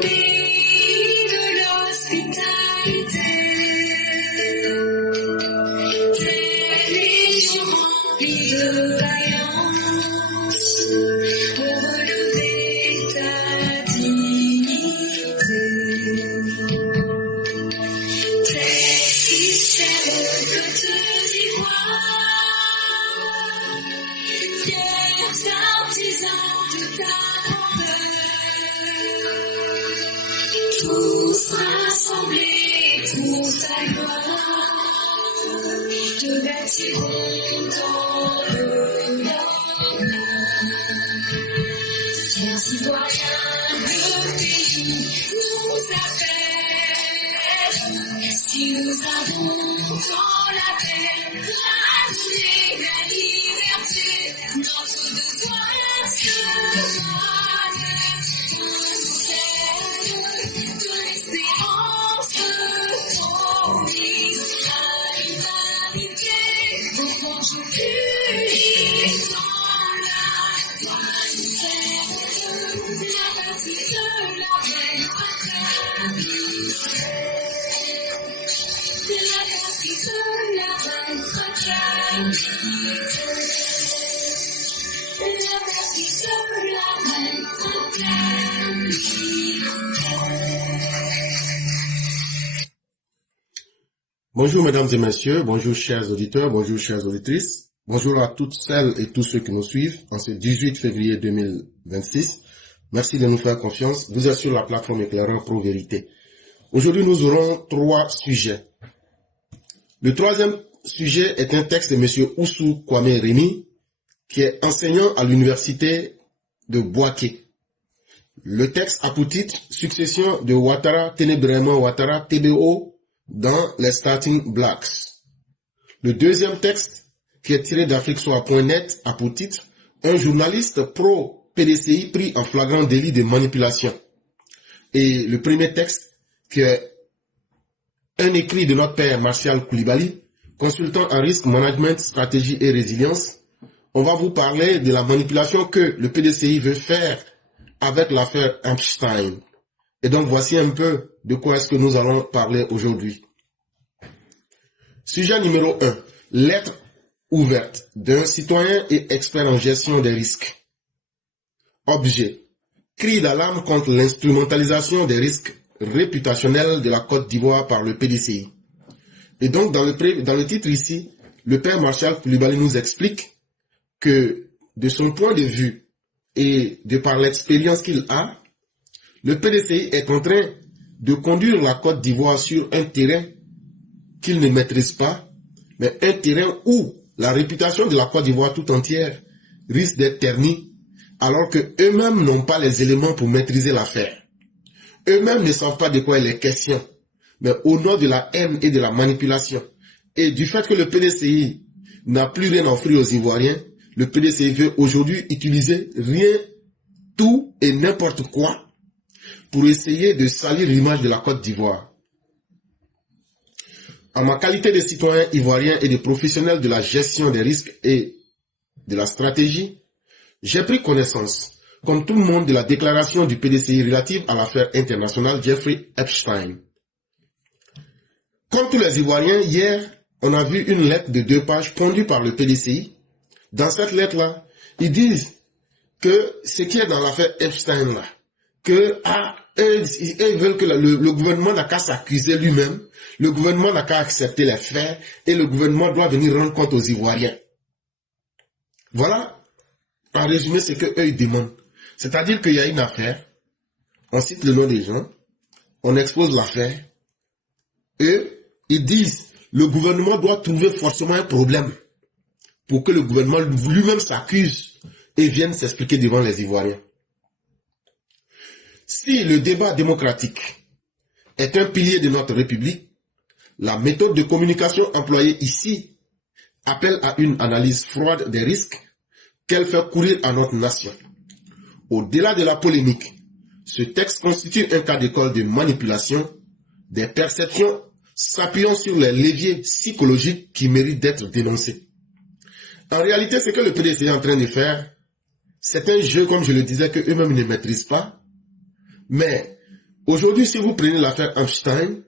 pays de l'hospitalité, des légions remplies de vaillance pour relever ta dignité. Tes systèmes que te d'ivoire, fiers artisans de ta grandeur, tous rassemblés pour ta gloire, te bâtirons dans le monde. Fiers citoyens, le pays nous appelle. Si nous avons dans la paix, la journée, la liberté, notre devoir se de l'espérance promise à l'humanité, au fond je fuis dans la patrie de la reine fraternité. La patrie de la reine fraternité. La patrie de la reine fraternité. Bonjour mesdames et messieurs, bonjour chers auditeurs, bonjour chères auditrices, bonjour à toutes celles et tous ceux qui nous suivent en ce 18 février 2026. Merci de nous faire confiance. Vous êtes sur la plateforme Éclaireur Pro Vérité. Aujourd'hui, nous aurons 3 sujets. Le troisième sujet est un texte de M. Oussou Kwame Rémy, qui est enseignant à l'université de Bouaké. Le texte a pour titre « Succession de Ouattara, Ténébraiement Ouattara, TBO dans les Starting Blocks ». Le deuxième texte, qui est tiré d'AfriqueSoir.net, a pour titre « Un journaliste pro-PDCI pris en flagrant délit de manipulation ». Et le premier texte, qui est un écrit de notre père Martial Koulibaly, consultant en risque management, stratégie et résilience. On va vous parler de la manipulation que le PDCI veut faire avec l'affaire Epstein. Et donc voici un peu de quoi est-ce que nous allons parler aujourd'hui. Sujet numéro 1. Lettre ouverte d'un citoyen et expert en gestion des risques. Objet. Cri d'alarme contre l'instrumentalisation des risques réputationnels de la Côte d'Ivoire par le PDCI. Et donc dans le titre ici, le père Martial Koulibaly nous explique que de son point de vue et de par l'expérience qu'il a, le PDCI est en train de conduire la Côte d'Ivoire sur un terrain qu'il ne maîtrise pas, mais un terrain où la réputation de la Côte d'Ivoire tout entière risque d'être ternie, alors que eux-mêmes n'ont pas les éléments pour maîtriser l'affaire. Eux-mêmes ne savent pas de quoi il est question, mais au nom de la haine et de la manipulation, et du fait que le PDCI n'a plus rien à offrir aux Ivoiriens, le PDCI veut aujourd'hui utiliser rien, tout et n'importe quoi pour essayer de salir l'image de la Côte d'Ivoire. En ma qualité de citoyen ivoirien et de professionnel de la gestion des risques et de la stratégie, j'ai pris connaissance, comme tout le monde, de la déclaration du PDCI relative à l'affaire internationale Jeffrey Epstein. Comme tous les Ivoiriens, hier, on a vu une lettre de 2 pages pondue par le PDCI. Dans cette lettre-là, ils disent que ce qui est dans l'affaire Epstein là, que eux veulent que le gouvernement n'a qu'à s'accuser lui-même, le gouvernement n'a qu'à accepter les faits et le gouvernement doit venir rendre compte aux Ivoiriens. Voilà, en résumé, ce qu'eux ils demandent. C'est-à-dire qu'il y a une affaire, on cite le nom des gens, on expose l'affaire, eux, ils disent, le gouvernement doit trouver forcément un problème pour que le gouvernement lui-même s'accuse et vienne s'expliquer devant les Ivoiriens. Si le débat démocratique est un pilier de notre République, la méthode de communication employée ici appelle à une analyse froide des risques qu'elle fait courir à notre nation. Au-delà de la polémique, ce texte constitue un cas d'école de manipulation des perceptions s'appuyant sur les leviers psychologiques qui méritent d'être dénoncés. En réalité, ce que le PDC est en train de faire, c'est un jeu, comme je le disais, qu'eux-mêmes ne maîtrisent pas, Mais aujourd'hui, si vous prenez l'affaire Epstein,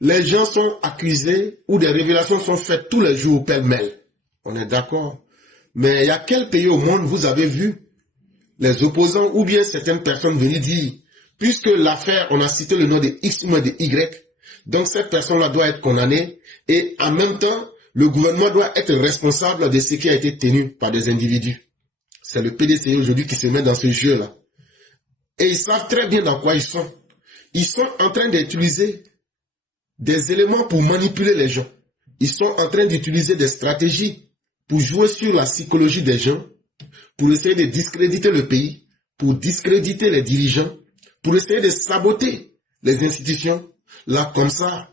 les gens sont accusés ou des révélations sont faites tous les jours pêle-mêle. On est d'accord. Mais il y a quel pays au monde vous avez vu les opposants ou bien certaines personnes venir dire, puisque l'affaire, on a cité le nom de X ou de Y, donc cette personne-là doit être condamnée et en même temps, le gouvernement doit être responsable de ce qui a été tenu par des individus. C'est le PDCI aujourd'hui qui se met dans ce jeu-là. Et ils savent très bien dans quoi ils sont. Ils sont en train d'utiliser des éléments pour manipuler les gens. Ils sont en train d'utiliser des stratégies pour jouer sur la psychologie des gens, pour essayer de discréditer le pays, pour discréditer les dirigeants, pour essayer de saboter les institutions. Là, comme ça,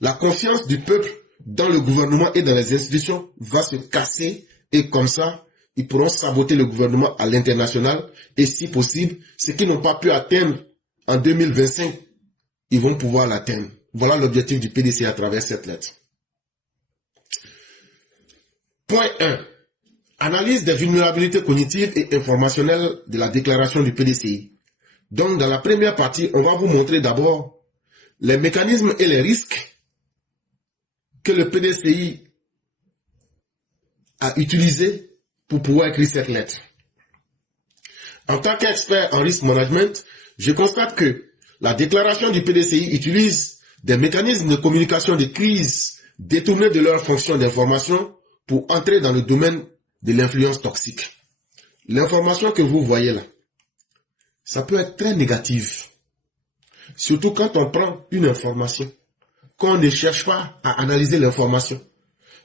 la confiance du peuple dans le gouvernement et dans les institutions va se casser et comme ça, ils pourront saboter le gouvernement à l'international et si possible, ce qu'ils n'ont pas pu atteindre en 2025, ils vont pouvoir l'atteindre. Voilà l'objectif du PDCI à travers cette lettre. Point 1. Analyse des vulnérabilités cognitives et informationnelles de la déclaration du PDCI. Donc, dans la première partie, on va vous montrer d'abord les mécanismes et les risques que le PDCI a utilisés pour pouvoir écrire cette lettre. En tant qu'expert en risk management, je constate que la déclaration du PDCI utilise des mécanismes de communication de crise détournés de leur fonction d'information pour entrer dans le domaine de l'influence toxique. L'information que vous voyez là, ça peut être très négatif. Surtout quand on prend une information, qu'on ne cherche pas à analyser l'information.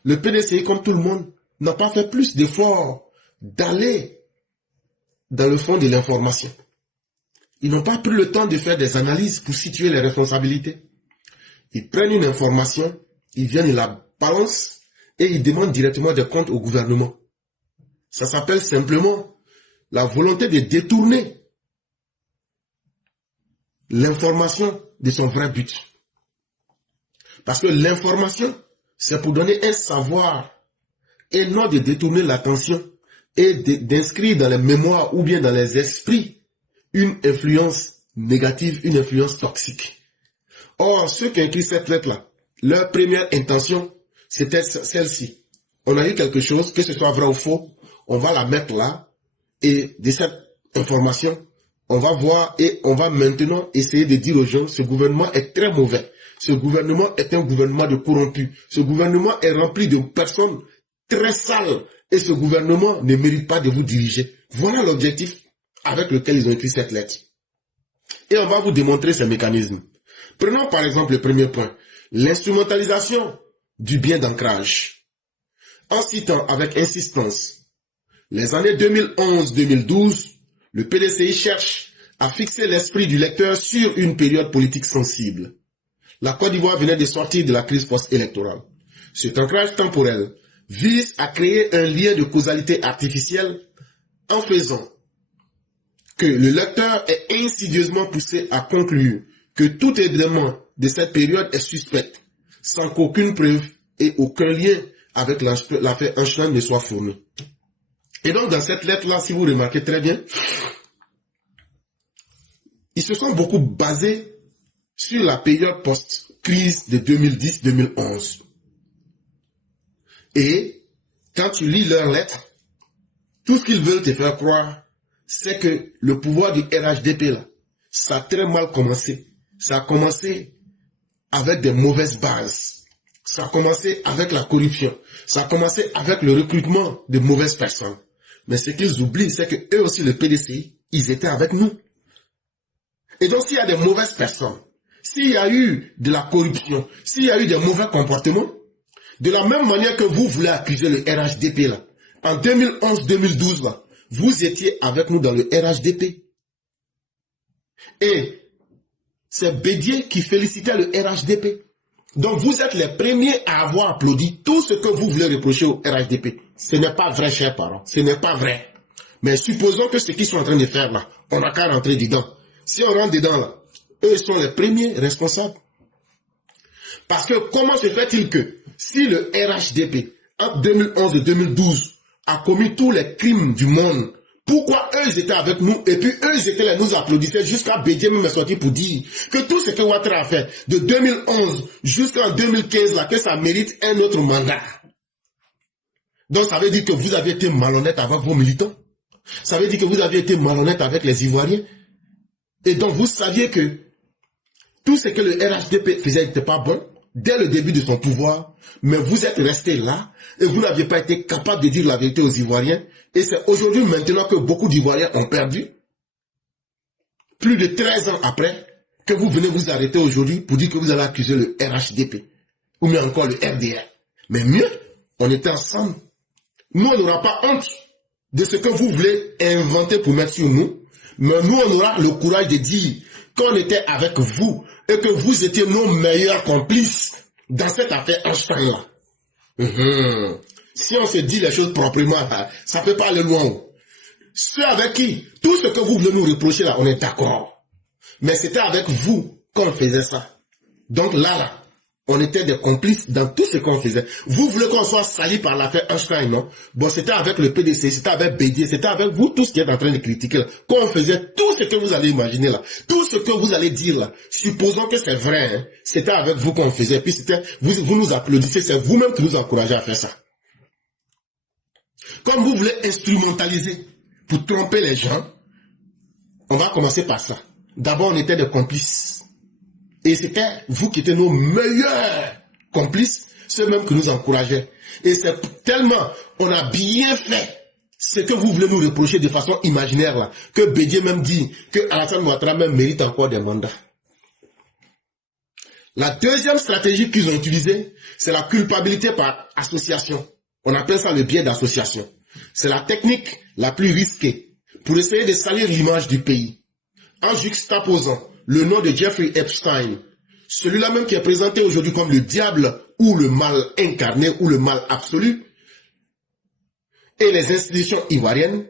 Le PDCI, comme tout le monde, n'a pas fait plus d'efforts d'aller dans le fond de l'information. Ils n'ont pas pris le temps de faire des analyses pour situer les responsabilités. Ils prennent une information, ils viennent, ils la balancent et ils demandent directement des comptes au gouvernement. Ça s'appelle simplement la volonté de détourner l'information de son vrai but. Parce que l'information, c'est pour donner un savoir et non de détourner l'attention et d'inscrire dans les mémoires ou bien dans les esprits une influence négative, une influence toxique. Or, ceux qui ont écrit cette lettre-là, leur première intention, c'était celle-ci. On a eu quelque chose, que ce soit vrai ou faux, on va la mettre là, et de cette information, on va voir et on va maintenant essayer de dire aux gens, ce gouvernement est très mauvais. Ce gouvernement est un gouvernement de corrompus. Ce gouvernement est rempli de personnes très sales. Et ce gouvernement ne mérite pas de vous diriger. Voilà l'objectif avec lequel ils ont écrit cette lettre. Et on va vous démontrer ces mécanismes. Prenons par exemple le premier point. L'instrumentalisation du bien d'ancrage. En citant avec insistance les années 2011-2012, le PDCI cherche à fixer l'esprit du lecteur sur une période politique sensible. La Côte d'Ivoire venait de sortir de la crise post-électorale. Cet ancrage temporel vise à créer un lien de causalité artificielle en faisant que le lecteur est insidieusement poussé à conclure que tout élément de cette période est suspect, sans qu'aucune preuve et aucun lien avec l'affaire Epstein ne soit fourni. Et donc dans cette lettre-là, si vous remarquez très bien, ils se sont beaucoup basés sur la période post-crise de 2010-2011. Et quand tu lis leurs lettres, tout ce qu'ils veulent te faire croire, c'est que le pouvoir du RHDP, là, ça a très mal commencé. Ça a commencé avec des mauvaises bases. Ça a commencé avec la corruption. Ça a commencé avec le recrutement de mauvaises personnes. Mais ce qu'ils oublient, c'est que eux aussi, le PDCI, ils étaient avec nous. Et donc, s'il y a des mauvaises personnes, s'il y a eu de la corruption, s'il y a eu des mauvais comportements, de la même manière que vous voulez accuser le RHDP là, en 2011-2012 là, vous étiez avec nous dans le RHDP. Et c'est Bédier qui félicitait le RHDP. Donc vous êtes les premiers à avoir applaudi tout ce que vous voulez reprocher au RHDP. Ce n'est pas vrai, chers parents, ce n'est pas vrai. Mais supposons que ce qu'ils sont en train de faire là, on n'a qu'à rentrer dedans. Si on rentre dedans là, eux sont les premiers responsables. Parce que comment se fait-il que si le RHDP, entre 2011 et 2012, a commis tous les crimes du monde Pourquoi eux ils étaient avec nous et puis eux ils étaient là, nous applaudissaient jusqu'à Bédié même est sorti pour dire que tout ce que Ouattara a fait de 2011 jusqu'en 2015 là, que ça mérite un autre mandat. Donc ça veut dire que vous avez été malhonnête avec vos militants. Ça veut dire que vous avez été malhonnête avec les Ivoiriens. Et donc vous saviez que tout ce que le RHDP faisait n'était pas bon dès le début de son pouvoir, mais vous êtes resté là et vous n'aviez pas été capable de dire la vérité aux Ivoiriens. Et c'est aujourd'hui maintenant que beaucoup d'Ivoiriens ont perdu, plus de 13 ans après, que vous venez vous arrêter aujourd'hui pour dire que vous allez accuser le RHDP, ou bien encore le RDR. Mais mieux, on était ensemble. Nous, on n'aura pas honte de ce que vous voulez inventer pour mettre sur nous, mais nous, on aura le courage de dire qu'on était avec vous et que vous étiez nos meilleurs complices dans cette affaire Einstein-là. Si on se dit les choses proprement, ça peut pas aller loin. Ceux avec qui, tout ce que vous voulez nous reprocher là, on est d'accord. Mais c'était avec vous qu'on faisait ça. Donc là, on était des complices dans tout ce qu'on faisait. Vous voulez qu'on soit sali par l'affaire Einstein, non? Bon, c'était avec le PDC, c'était avec Bédié, c'était avec vous tous qui êtes en train de critiquer là, qu'on faisait tout ce que vous allez imaginer là, tout ce que vous allez dire là. Supposons que c'est vrai, hein, c'était avec vous qu'on faisait, puis c'était, vous nous applaudissez, c'est vous-même qui nous encouragez à faire ça. Comme vous voulez instrumentaliser pour tromper les gens, on va commencer par ça. D'abord, on était des complices. Et c'était vous qui étiez nos meilleurs complices, ceux mêmes qui nous encourageaient. Et c'est tellement, on a bien fait ce que vous voulez nous reprocher de façon imaginaire là, que Bédié même dit que Alassane Ouattara même mérite encore des mandats. La deuxième stratégie qu'ils ont utilisée, c'est la culpabilité par association. On appelle ça le biais d'association. C'est la technique la plus risquée pour essayer de salir l'image du pays. En juxtaposant le nom de Jeffrey Epstein, celui-là même qui est présenté aujourd'hui comme le diable ou le mal incarné ou le mal absolu, et les institutions ivoiriennes,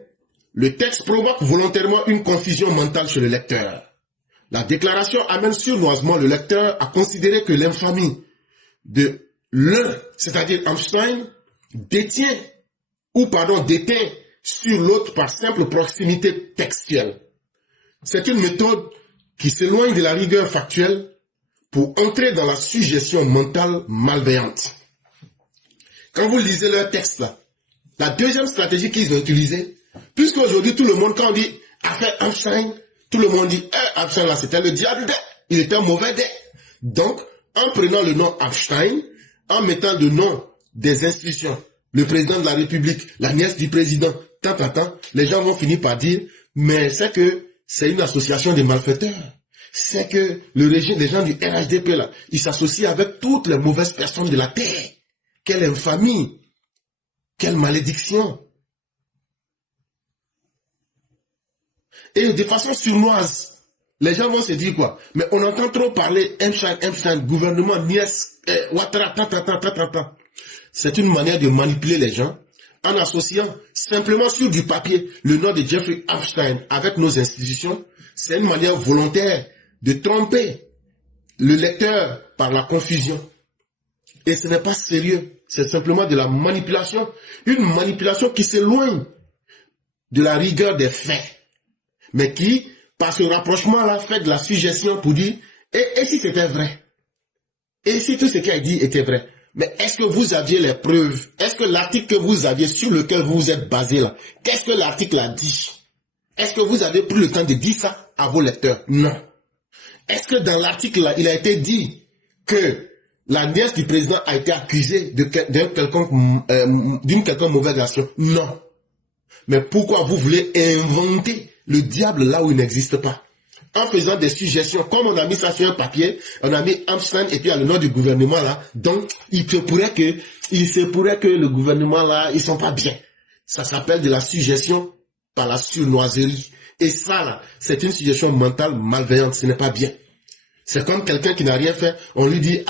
le texte provoque volontairement une confusion mentale chez le lecteur. La déclaration amène sournoisement le lecteur à considérer que l'infamie de l'un, c'est-à-dire Epstein, détient sur l'autre par simple proximité textuelle. C'est une méthode qui s'éloigne de la rigueur factuelle pour entrer dans la suggestion mentale malveillante. Quand vous lisez leur texte là, la deuxième stratégie qu'ils ont utilisée, puisque aujourd'hui tout le monde, quand on dit affaire Einstein, tout le monde dit Einstein là c'était le diable, il était mauvais. Donc, en prenant le nom Einstein, en mettant le nom des institutions, le président de la République, la nièce du président, les gens vont finir par dire, mais c'est que c'est une association de malfaiteurs. C'est que le régime, les gens du RHDP là, ils s'associent avec toutes les mauvaises personnes de la terre. Quelle infamie! Quelle malédiction! Et de façon sournoise, les gens vont se dire quoi? Mais on entend trop parler Einstein, gouvernement, nièce, Ouattara, C'est une manière de manipuler les gens en associant simplement sur du papier le nom de Jeffrey Epstein avec nos institutions. C'est une manière volontaire de tromper le lecteur par la confusion. Et ce n'est pas sérieux, c'est simplement de la manipulation. Une manipulation qui s'éloigne de la rigueur des faits, mais qui, par ce rapprochement-là, fait de la suggestion pour dire, et si c'était vrai? Et si tout ce qu'il a dit était vrai? Mais est-ce que vous aviez les preuves? Est-ce que l'article que vous aviez, sur lequel vous vous êtes basé là, qu'est-ce que l'article a dit? Est-ce que vous avez pris le temps de dire ça à vos lecteurs? Non. Est-ce que dans l'article là, il a été dit que la nièce du président a été accusée d'une quelconque mauvaise action? Non. Mais pourquoi vous voulez inventer le diable là où il n'existe pas? En faisant des suggestions, comme on a mis ça sur un papier, on a mis Epstein et puis à le nom du gouvernement là, donc il se pourrait que le gouvernement là, ils sont pas bien. Ça s'appelle de la suggestion par la sournoiserie. Et ça là, c'est une suggestion mentale malveillante, ce n'est pas bien. C'est comme quelqu'un qui n'a rien fait, on lui dit,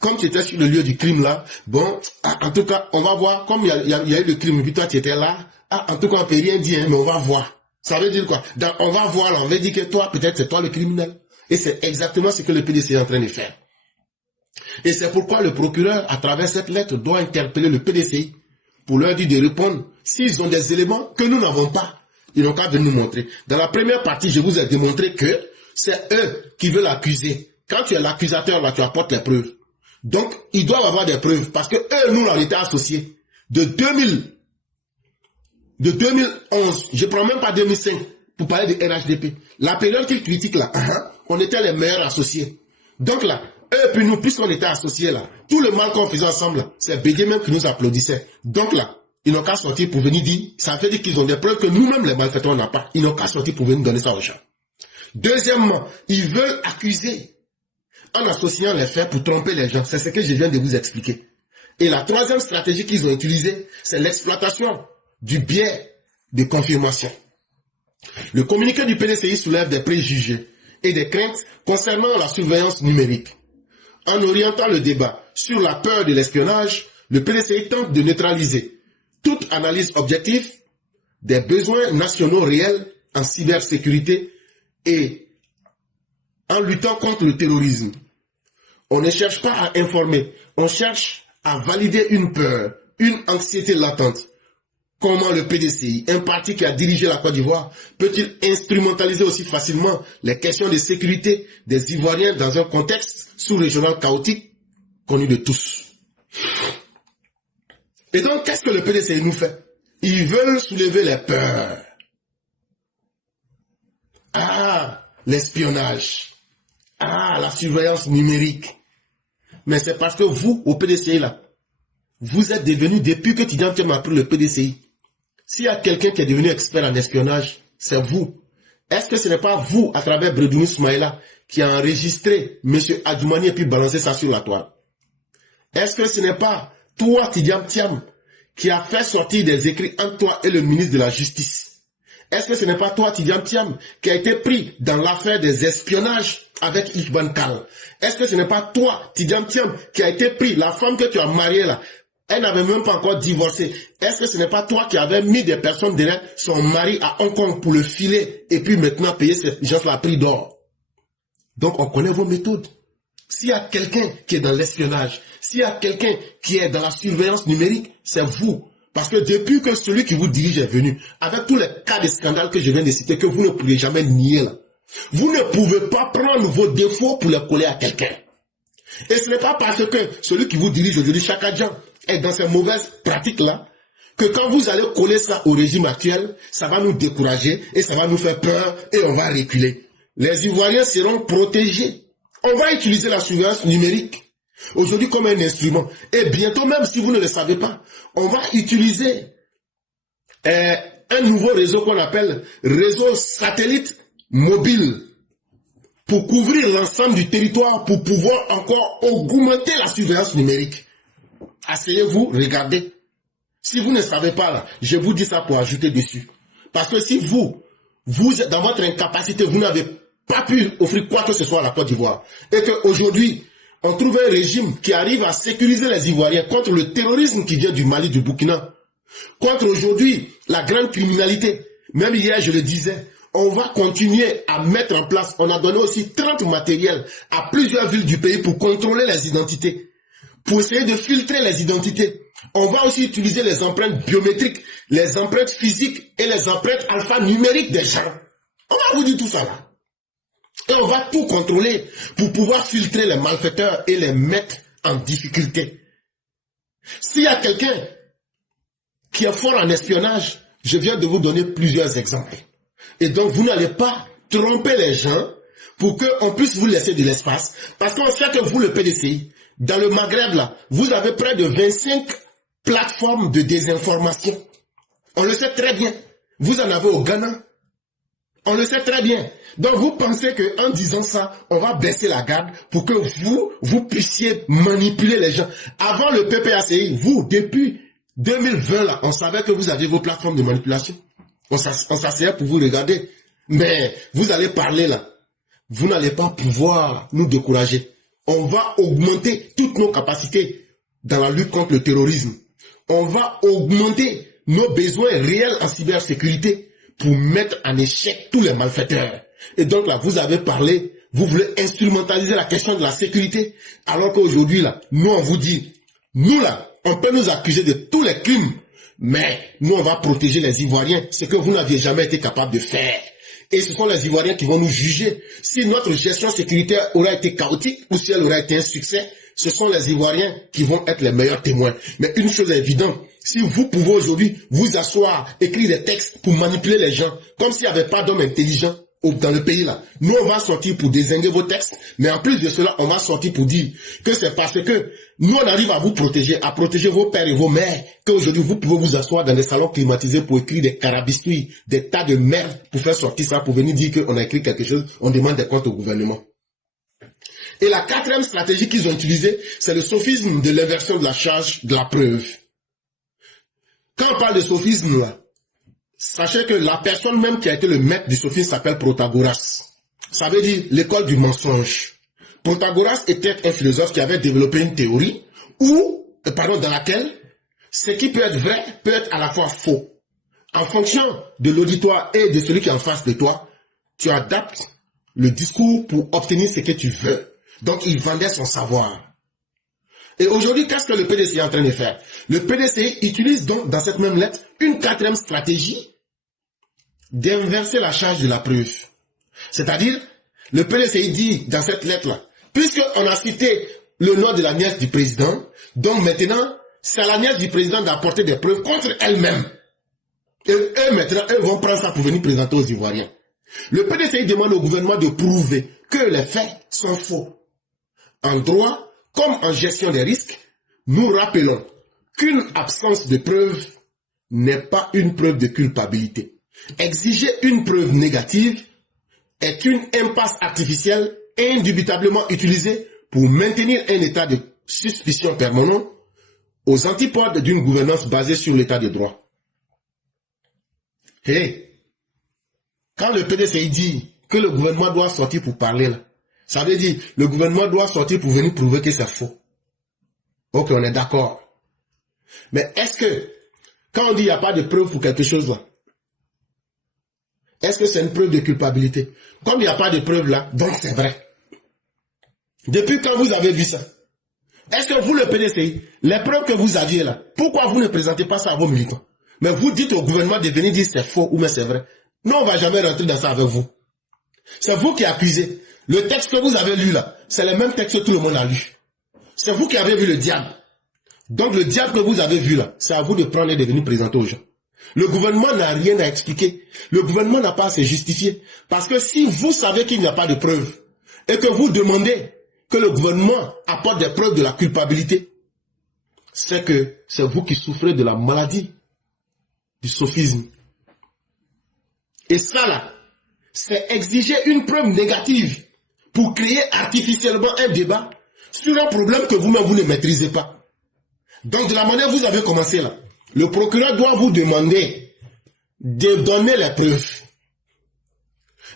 comme tu étais sur le lieu du crime là, bon, en tout cas, on va voir, comme il y a eu le crime, puis toi tu étais là, en tout cas on peut rien dire, mais on va voir. Ça veut dire quoi? On va voir là, on veut dire que toi, peut-être c'est toi le criminel. Et c'est exactement ce que le PDC est en train de faire. Et c'est pourquoi le procureur, à travers cette lettre, doit interpeller le PDCI pour leur dire de répondre s'ils ont des éléments que nous n'avons pas, Ils n'ont qu'à venir nous montrer. Dans la première partie, je vous ai démontré que c'est eux qui veulent accuser. Quand tu es l'accusateur, là, tu apportes les preuves. Donc, ils doivent avoir des preuves. Parce que eux, nous, on était associés. De 2011, je prends même pas 2005 pour parler de RHDP. La période qu'ils critiquent là, on était les meilleurs associés. Donc là, eux puis nous, puisqu'on était associés là, tout le mal qu'on faisait ensemble là, c'est Bédié même qui nous applaudissait. Donc là, ils n'ont qu'à sortir pour venir dire, ça fait dire qu'ils ont des preuves que nous-mêmes les malfaiteurs on n'a pas. Ils n'ont qu'à sortir pour venir donner ça aux gens. Deuxièmement, ils veulent accuser en associant les faits pour tromper les gens. C'est ce que je viens de vous expliquer. Et la troisième stratégie qu'ils ont utilisée, c'est l'exploitation du biais de confirmation. Le communiqué du PDCI soulève des préjugés et des craintes concernant la surveillance numérique. En orientant le débat sur la peur de l'espionnage, le PDCI tente de neutraliser toute analyse objective des besoins nationaux réels en cybersécurité et en luttant contre le terrorisme. On ne cherche pas à informer, on cherche à valider une peur, une anxiété latente. Comment le PDCI, un parti qui a dirigé la Côte d'Ivoire, peut-il instrumentaliser aussi facilement les questions de sécurité des Ivoiriens dans un contexte sous-régional chaotique connu de tous? Et donc, qu'est-ce que le PDCI nous fait? Ils veulent soulever les peurs. Ah, l'espionnage. Ah, la surveillance numérique. Mais c'est parce que vous, au PDCI là, vous êtes devenus, depuis que Tidjane Thiam a pris le PDCI, s'il y a quelqu'un qui est devenu expert en espionnage, c'est vous. Est-ce que ce n'est pas vous, à travers Bredouni Soumaïla, qui a enregistré M. Adjoumani et puis balancé ça sur la toile? Est-ce que ce n'est pas toi, Tidjane Thiam, qui a fait sortir des écrits entre toi et le ministre de la Justice? Est-ce que ce n'est pas toi, Tidjane Thiam, qui a été pris dans l'affaire des espionnages avec Iqban Kal? Est-ce que ce n'est pas toi, Tidjane Thiam, qui a été pris, la femme que tu as mariée là, elle n'avait même pas encore divorcé. Est-ce que ce n'est pas toi qui avais mis des personnes derrière son mari à Hong Kong pour le filer et puis maintenant payer ces gens-là à prix d'or? Donc on connaît vos méthodes. S'il y a quelqu'un qui est dans l'espionnage, s'il y a quelqu'un qui est dans la surveillance numérique, c'est vous. Parce que depuis que celui qui vous dirige est venu, avec tous les cas de scandale que je viens de citer, que vous ne pouvez jamais nier là, vous ne pouvez pas prendre vos défauts pour les coller à quelqu'un. Et ce n'est pas parce que celui qui vous dirige aujourd'hui, Chaka Dian, est dans ces mauvaises pratiques-là, que quand vous allez coller ça au régime actuel, ça va nous décourager et ça va nous faire peur et on va reculer. Les Ivoiriens seront protégés. On va utiliser la surveillance numérique aujourd'hui comme un instrument. Et bientôt, même si vous ne le savez pas, on va utiliser un nouveau réseau qu'on appelle réseau satellite mobile pour couvrir l'ensemble du territoire, pour pouvoir encore augmenter la surveillance numérique. Asseyez-vous, regardez. Si vous ne savez pas, là, je vous dis ça pour ajouter dessus. Parce que si vous êtes dans votre incapacité, vous n'avez pas pu offrir quoi que ce soit à la Côte d'Ivoire, et qu'aujourd'hui, on trouve un régime qui arrive à sécuriser les Ivoiriens contre le terrorisme qui vient du Mali, du Burkina, contre aujourd'hui la grande criminalité. Même hier, je le disais, on va continuer à mettre en place, on a donné aussi 30 matériels à plusieurs villes du pays pour contrôler les identités, pour essayer de filtrer les identités. On va aussi utiliser les empreintes biométriques, les empreintes physiques et les empreintes alphanumériques des gens. On va vous dire tout ça là. Et on va tout contrôler pour pouvoir filtrer les malfaiteurs et les mettre en difficulté. S'il y a quelqu'un qui est fort en espionnage, je viens de vous donner plusieurs exemples. Et donc vous n'allez pas tromper les gens pour qu'on puisse vous laisser de l'espace. Parce qu'on sait que vous, le PDCI, dans le Maghreb là, vous avez près de 25 plateformes de désinformation. On le sait très bien. Vous en avez au Ghana. On le sait très bien. Donc vous pensez qu'en disant ça, on va baisser la garde pour que vous puissiez manipuler les gens. Avant le PPACI, vous, depuis 2020 là, on savait que vous aviez vos plateformes de manipulation. On s'asseyait pour vous regarder. Mais vous allez parler là. Vous n'allez pas pouvoir nous décourager. On va augmenter toutes nos capacités dans la lutte contre le terrorisme. On va augmenter nos besoins réels en cybersécurité pour mettre en échec tous les malfaiteurs. Et donc là, vous avez parlé, vous voulez instrumentaliser la question de la sécurité, alors qu'aujourd'hui là, nous on vous dit, nous là, on peut nous accuser de tous les crimes Mais nous, on va protéger les Ivoiriens, ce que vous n'aviez jamais été capable de faire. Et ce sont les Ivoiriens qui vont nous juger. Si notre gestion sécuritaire aura été chaotique ou si elle aura été un succès, ce sont les Ivoiriens qui vont être les meilleurs témoins. Mais une chose est évidente, si vous pouvez aujourd'hui vous asseoir, écrire des textes pour manipuler les gens, comme s'il n'y avait pas d'hommes intelligents dans le pays là, nous on va sortir pour dézinguer vos textes, mais en plus de cela, on va sortir pour dire que c'est parce que nous on arrive à vous protéger, à protéger vos pères et vos mères, qu'aujourd'hui vous pouvez vous asseoir dans des salons climatisés pour écrire des carabistouilles, des tas de merde pour faire sortir ça, pour venir dire qu'on a écrit quelque chose, on demande des comptes au gouvernement. Et la quatrième stratégie qu'ils ont utilisée, c'est le sophisme de l'inversion de la charge de la preuve. Quand on parle de sophisme là, sachez que la personne même qui a été le maître du sophisme s'appelle Protagoras. Ça veut dire l'école du mensonge. Protagoras était un philosophe qui avait développé une théorie dans laquelle ce qui peut être vrai peut être à la fois faux. En fonction de l'auditoire et de celui qui est en face de toi, tu adaptes le discours pour obtenir ce que tu veux. Donc il vendait son savoir. Et aujourd'hui, qu'est-ce que le PDCI est en train de faire? Le PDCI utilise donc dans cette même lettre une quatrième stratégie d'inverser la charge de la preuve. C'est-à-dire, le PDCI dit dans cette lettre-là, puisqu'on a cité le nom de la nièce du président, donc maintenant, c'est à la nièce du président d'apporter des preuves contre elle-même. Et eux, maintenant, eux vont prendre ça pour venir présenter aux Ivoiriens. Le PDCI demande au gouvernement de prouver que les faits sont faux. En droit, comme en gestion des risques, nous rappelons qu'une absence de preuve n'est pas une preuve de culpabilité. Exiger une preuve négative est une impasse artificielle indubitablement utilisée pour maintenir un état de suspicion permanent aux antipodes d'une gouvernance basée sur l'état de droit. Quand le PDCI dit que le gouvernement doit sortir pour parler, là, ça veut dire le gouvernement doit sortir pour venir prouver que c'est faux. Ok, on est d'accord. Mais est-ce que, quand on dit qu'il n'y a pas de preuve pour quelque chose là, est-ce que c'est une preuve de culpabilité? Comme il n'y a pas de preuve là, donc c'est vrai. Depuis quand vous avez vu ça? Est-ce que vous, le PDCI, les preuves que vous aviez là, pourquoi vous ne présentez pas ça à vos militants? Mais vous dites au gouvernement de venir dire c'est faux ou mais c'est vrai. Non, on ne va jamais rentrer dans ça avec vous. C'est vous qui accusez. Le texte que vous avez lu là, c'est le même texte que tout le monde a lu. C'est vous qui avez vu le diable. Donc le diable que vous avez vu là, c'est à vous de prendre et de venir présenter aux gens. Le gouvernement n'a rien à expliquer. Le gouvernement n'a pas à se justifier. Parce que si vous savez qu'il n'y a pas de preuves et que vous demandez que le gouvernement apporte des preuves de la culpabilité, c'est que c'est vous qui souffrez de la maladie du sophisme. Et ça là, c'est exiger une preuve négative pour créer artificiellement un débat sur un problème que vous-même vous ne maîtrisez pas. Donc de la manière dont vous avez commencé là, le procureur doit vous demander de donner les preuves.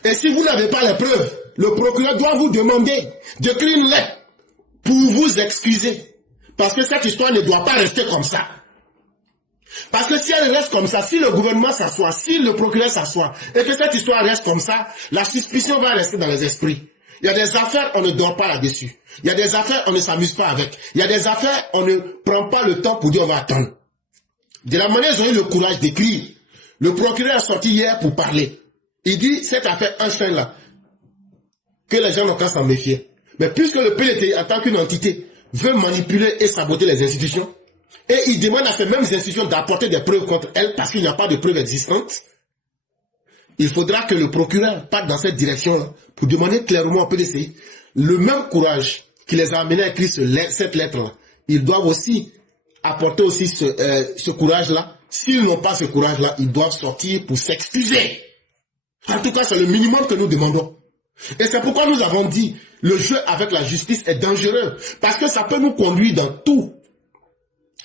Et si vous n'avez pas les preuves, le procureur doit vous demander d'écrire une lettre pour vous excuser. Parce que cette histoire ne doit pas rester comme ça. Parce que si elle reste comme ça, si le gouvernement s'assoit, si le procureur s'assoit, et que cette histoire reste comme ça, la suspicion va rester dans les esprits. Il y a des affaires, on ne dort pas là-dessus. Il y a des affaires, on ne s'amuse pas avec. Il y a des affaires, on ne prend pas le temps pour dire on va attendre. De la manière dont ils ont eu le courage d'écrire, le procureur est sorti hier pour parler. Il dit, cette affaire Einstein là, que les gens n'ont qu'à s'en méfier. Mais puisque le PDCI, en tant qu'une entité, veut manipuler et saboter les institutions, et il demande à ces mêmes institutions d'apporter des preuves contre elles parce qu'il n'y a pas de preuves existantes, il faudra que le procureur parte dans cette direction-là pour demander clairement au PDCI le même courage qui les a amenés à écrire cette lettre-là. Ils doivent aussi apporter aussi ce courage-là. S'ils n'ont pas ce courage-là, ils doivent sortir pour s'excuser. En tout cas, c'est le minimum que nous demandons. Et c'est pourquoi nous avons dit le jeu avec la justice est dangereux. Parce que ça peut nous conduire dans tout.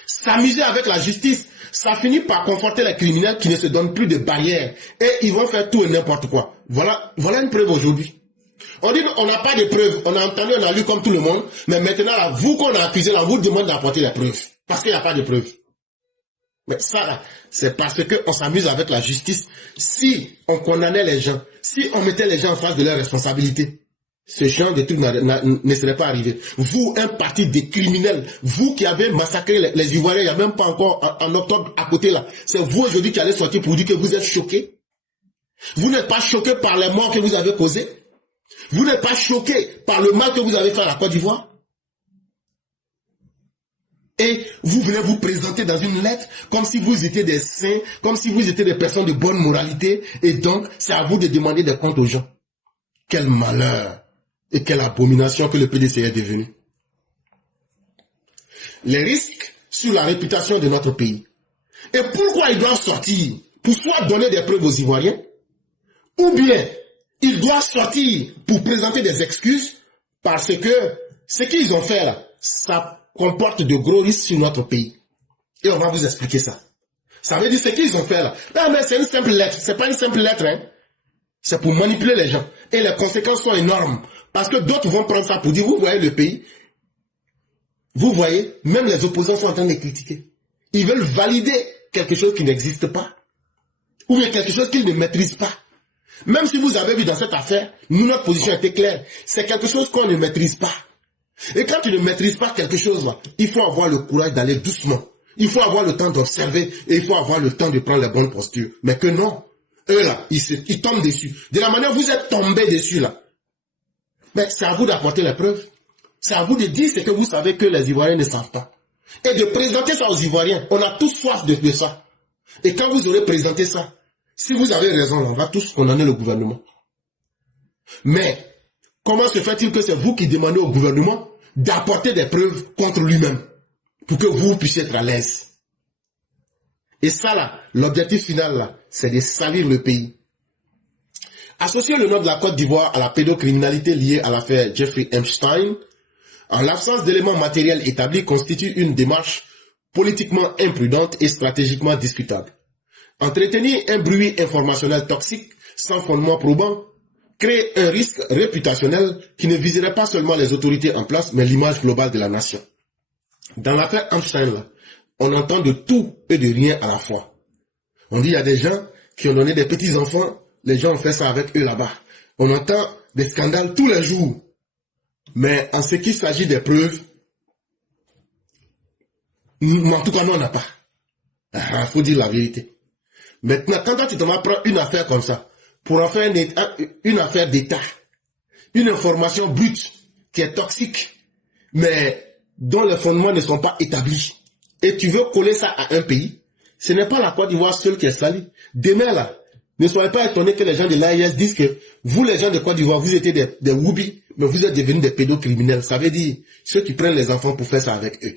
S'amuser avec la justice, ça finit par conforter les criminels qui ne se donnent plus de barrières. Et ils vont faire tout et n'importe quoi. Voilà une preuve aujourd'hui. On dit qu'on n'a pas de preuves. On a entendu, on a lu comme tout le monde. Mais maintenant, là, vous qu'on a accusé, là, on vous demande d'apporter les preuves. Parce qu'il n'y a pas de preuves. Mais ça, là, c'est parce qu'on s'amuse avec la justice. Si on condamnait les gens, si on mettait les gens en face de leurs responsabilités, ce genre de trucs ne serait pas arrivé. Vous, un parti de criminels, vous qui avez massacré les Ivoiriens, il n'y a même pas encore en octobre à côté là, c'est vous aujourd'hui qui allez sortir pour dire que vous êtes choqués. Vous n'êtes pas choqués par les morts que vous avez causés. Vous n'êtes pas choqués par le mal que vous avez fait à la Côte d'Ivoire. Et vous venez vous présenter dans une lettre comme si vous étiez des saints, comme si vous étiez des personnes de bonne moralité. Et donc, c'est à vous de demander des comptes aux gens. Quel malheur et quelle abomination que le PDC est devenu. Les risques sur la réputation de notre pays. Et pourquoi ils doivent sortir? Pour soit donner des preuves aux Ivoiriens, ou bien ils doivent sortir pour présenter des excuses parce que ce qu'ils ont fait là, ça comporte de gros risques sur notre pays. Et on va vous expliquer ça. Ça veut dire ce qu'ils ont fait là. Non, mais c'est une simple lettre. C'est pas une simple lettre, hein. C'est pour manipuler les gens. Et les conséquences sont énormes. Parce que d'autres vont prendre ça pour dire, vous voyez le pays. Vous voyez, même les opposants sont en train de critiquer. Ils veulent valider quelque chose qui n'existe pas. Ou bien quelque chose qu'ils ne maîtrisent pas. Même si vous avez vu dans cette affaire, nous, notre position était claire. C'est quelque chose qu'on ne maîtrise pas. Et quand tu ne maîtrises pas quelque chose, là, il faut avoir le courage d'aller doucement. Il faut avoir le temps d'observer et il faut avoir le temps de prendre les bonnes postures. Mais que non. Eux là, ils tombent dessus. De la manière dont vous êtes tombés dessus là. Mais c'est à vous d'apporter les preuves. C'est à vous de dire ce que vous savez que les Ivoiriens ne savent pas. Et de présenter ça aux Ivoiriens. On a tous soif de ça. Et quand vous aurez présenté ça, si vous avez raison, là, on va tous condamner le gouvernement. Mais comment se fait-il que c'est vous qui demandez au gouvernement d'apporter des preuves contre lui-même pour que vous puissiez être à l'aise? Et ça là, l'objectif final là, c'est de salir le pays. Associer le nord de la Côte d'Ivoire à la pédocriminalité liée à l'affaire Jeffrey Epstein, en l'absence d'éléments matériels établis, constitue une démarche politiquement imprudente et stratégiquement discutable. Entretenir un bruit informationnel toxique sans fondement probant crée un risque réputationnel qui ne viserait pas seulement les autorités en place, mais l'image globale de la nation. Dans l'affaire Epstein, là, on entend de tout et de rien à la fois. On dit il y a des gens qui ont donné des petits-enfants, les gens ont fait ça avec eux là-bas. On entend des scandales tous les jours. Mais en ce qui s'agit des preuves, en tout cas, nous, on n'a pas. Il faut dire la vérité. Maintenant, quand tu te vas prendre une affaire comme ça, pour en faire une affaire d'État, une information brute qui est toxique, mais dont les fondements ne sont pas établis, et tu veux coller ça à un pays, ce n'est pas la Côte d'Ivoire seule qui est salie. Demain, là, ne soyez pas étonnés que les gens de l'AIS disent que vous, les gens de Côte d'Ivoire, vous étiez des woubis, mais vous êtes devenus des pédocriminels. Ça veut dire ceux qui prennent les enfants pour faire ça avec eux.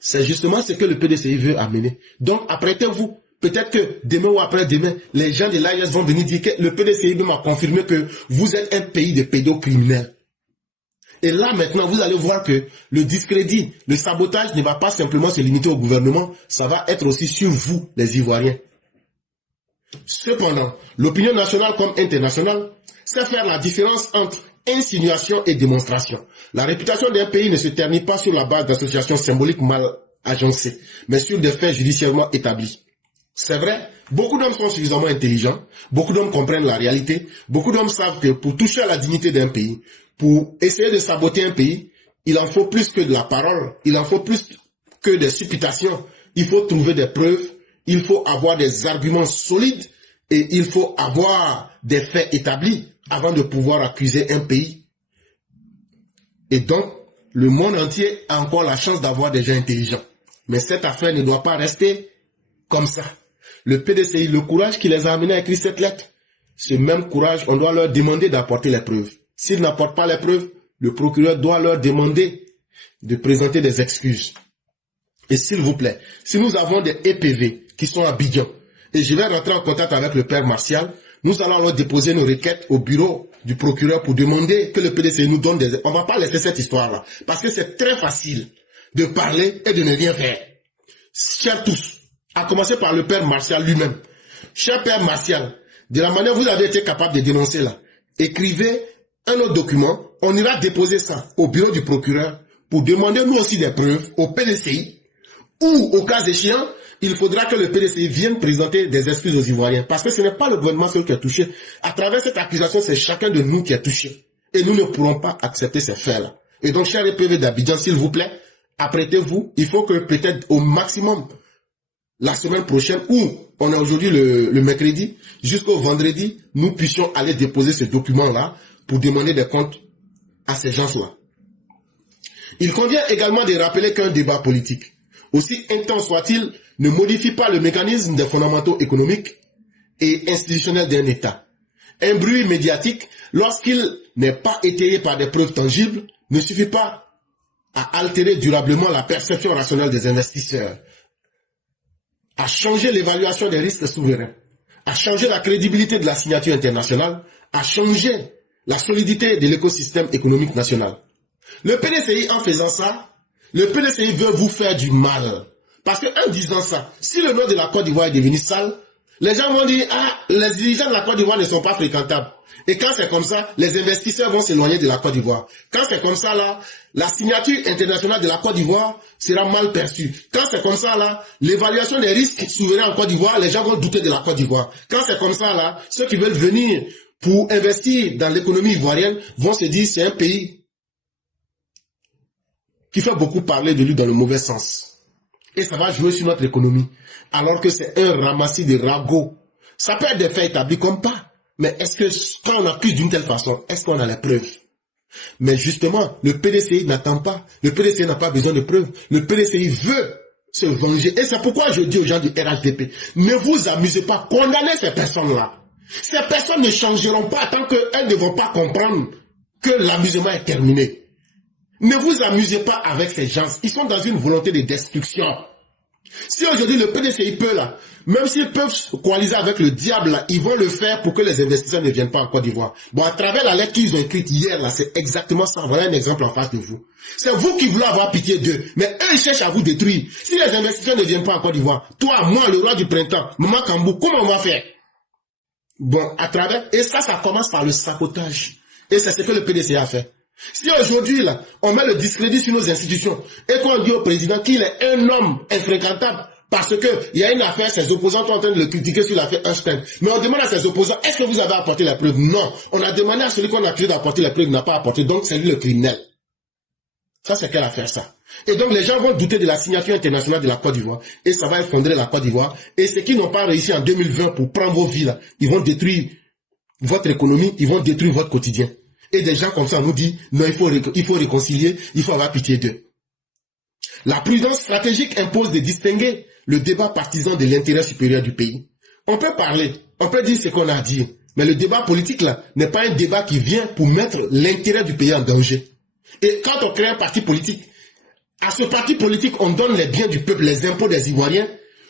C'est justement ce que le PDCI veut amener. Donc, apprêtez-vous. Peut-être que demain ou après-demain, les gens de l'AIS vont venir dire que le PDCI m'a confirmé que vous êtes un pays de pédocriminels. Et là, maintenant, vous allez voir que le discrédit, le sabotage ne va pas simplement se limiter au gouvernement, ça va être aussi sur vous, les Ivoiriens. Cependant, l'opinion nationale comme internationale sait faire la différence entre insinuation et démonstration. La réputation d'un pays ne se ternit pas sur la base d'associations symboliques mal agencées, mais sur des faits judiciairement établis. C'est vrai, beaucoup d'hommes sont suffisamment intelligents, beaucoup d'hommes comprennent la réalité, beaucoup d'hommes savent que pour toucher à la dignité d'un pays, pour essayer de saboter un pays, il en faut plus que de la parole, il en faut plus que des supputations, il faut trouver des preuves, il faut avoir des arguments solides et il faut avoir des faits établis avant de pouvoir accuser un pays. Et donc, le monde entier a encore la chance d'avoir des gens intelligents. Mais cette affaire ne doit pas rester comme ça. Le PDCI, le courage qui les a amenés à écrire cette lettre, ce même courage, on doit leur demander d'apporter les preuves. S'ils n'apportent pas les preuves, le procureur doit leur demander de présenter des excuses. Et s'il vous plaît, si nous avons des EPV qui sont à Abidjan, et je vais rentrer en contact avec le père Martial, nous allons leur déposer nos requêtes au bureau du procureur pour demander que le PDCI nous donne des... On ne va pas laisser cette histoire-là, parce que c'est très facile de parler et de ne rien faire. Chers tous, à commencer par le père Martial lui-même. Cher père Martial, de la manière dont vous avez été capable de dénoncer là, écrivez un autre document, on ira déposer ça au bureau du procureur pour demander nous aussi des preuves au PDCI, ou au cas échéant, il faudra que le PDCI vienne présenter des excuses aux Ivoiriens. Parce que ce n'est pas le gouvernement seul qui est touché. À travers cette accusation, c'est chacun de nous qui est touché. Et nous ne pourrons pas accepter ces faits-là. Et donc, chers EPV d'Abidjan, s'il vous plaît, apprêtez-vous. Il faut que peut-être au maximum, la semaine prochaine, ou on est aujourd'hui le mercredi, jusqu'au vendredi, nous puissions aller déposer ce document-là pour demander des comptes à ces gens-là. Il convient également de rappeler qu'un débat politique, aussi intense soit-il, ne modifie pas le mécanisme des fondamentaux économiques et institutionnels d'un État. Un bruit médiatique, lorsqu'il n'est pas étayé par des preuves tangibles, ne suffit pas à altérer durablement la perception rationnelle des investisseurs, à changer l'évaluation des risques souverains, à changer la crédibilité de la signature internationale, à changer la solidité de l'écosystème économique national. Le PDCI, en faisant ça, le PDCI veut vous faire du mal. Parce qu'en disant ça, si le nom de la Côte d'Ivoire est devenu sale, les gens vont dire, ah, les dirigeants de la Côte d'Ivoire ne sont pas fréquentables. Et quand c'est comme ça, les investisseurs vont s'éloigner de la Côte d'Ivoire. Quand c'est comme ça, là, la signature internationale de la Côte d'Ivoire sera mal perçue. Quand c'est comme ça, là, l'évaluation des risques souverains en Côte d'Ivoire, les gens vont douter de la Côte d'Ivoire. Quand c'est comme ça, là, ceux qui veulent venir pour investir dans l'économie ivoirienne vont se dire, c'est un pays qui fait beaucoup parler de lui dans le mauvais sens. Et ça va jouer sur notre économie. Alors que c'est un ramassis de ragots. Ça peut être des faits établis comme pas. Mais est-ce que quand on accuse d'une telle façon, est-ce qu'on a les preuves? Mais justement, le PDCI n'attend pas. Le PDCI n'a pas besoin de preuves. Le PDCI veut se venger. Et c'est pourquoi je dis aux gens du RHDP, ne vous amusez pas, condamnez ces personnes-là. Ces personnes ne changeront pas tant qu'elles ne vont pas comprendre que l'amusement est terminé. Ne vous amusez pas avec ces gens. Ils sont dans une volonté de destruction. Si aujourd'hui le PDCI peut là, même s'ils peuvent coaliser avec le diable là, ils vont le faire pour que les investisseurs ne viennent pas en Côte d'Ivoire. Bon, à travers la lettre qu'ils ont écrite hier là, c'est exactement ça. Voilà un exemple en face de vous. C'est vous qui voulez avoir pitié d'eux, mais eux ils cherchent à vous détruire. Si les investisseurs ne viennent pas en Côte d'Ivoire, toi, moi, le roi du printemps, Maman Kambou, comment on va faire? Bon, à travers, et ça commence par le sabotage. Et c'est ce que le PDCI a fait. Si aujourd'hui, là, on met le discrédit sur nos institutions et qu'on dit au président qu'il est un homme infréquentable parce qu'il y a une affaire, ses opposants sont en train de le critiquer sur l'affaire Einstein. Mais on demande à ses opposants, est-ce que vous avez apporté la preuve? Non. On a demandé à celui qu'on a accusé d'apporter la preuve, il n'a pas apporté, donc c'est lui le criminel. Ça, c'est quelle affaire, ça? Et donc, les gens vont douter de la signature internationale de la Côte d'Ivoire et ça va effondrer la Côte d'Ivoire. Et ceux qui n'ont pas réussi en 2020 pour prendre vos vies, là, ils vont détruire votre économie, ils vont détruire votre quotidien. Et des gens comme ça nous disent, non, il faut réconcilier, il faut avoir pitié d'eux. La prudence stratégique impose de distinguer le débat partisan de l'intérêt supérieur du pays. On peut parler, on peut dire ce qu'on a dit, mais le débat politique là n'est pas un débat qui vient pour mettre l'intérêt du pays en danger. Et quand on crée un parti politique, à ce parti politique, on donne les biens du peuple, les impôts des Ivoiriens.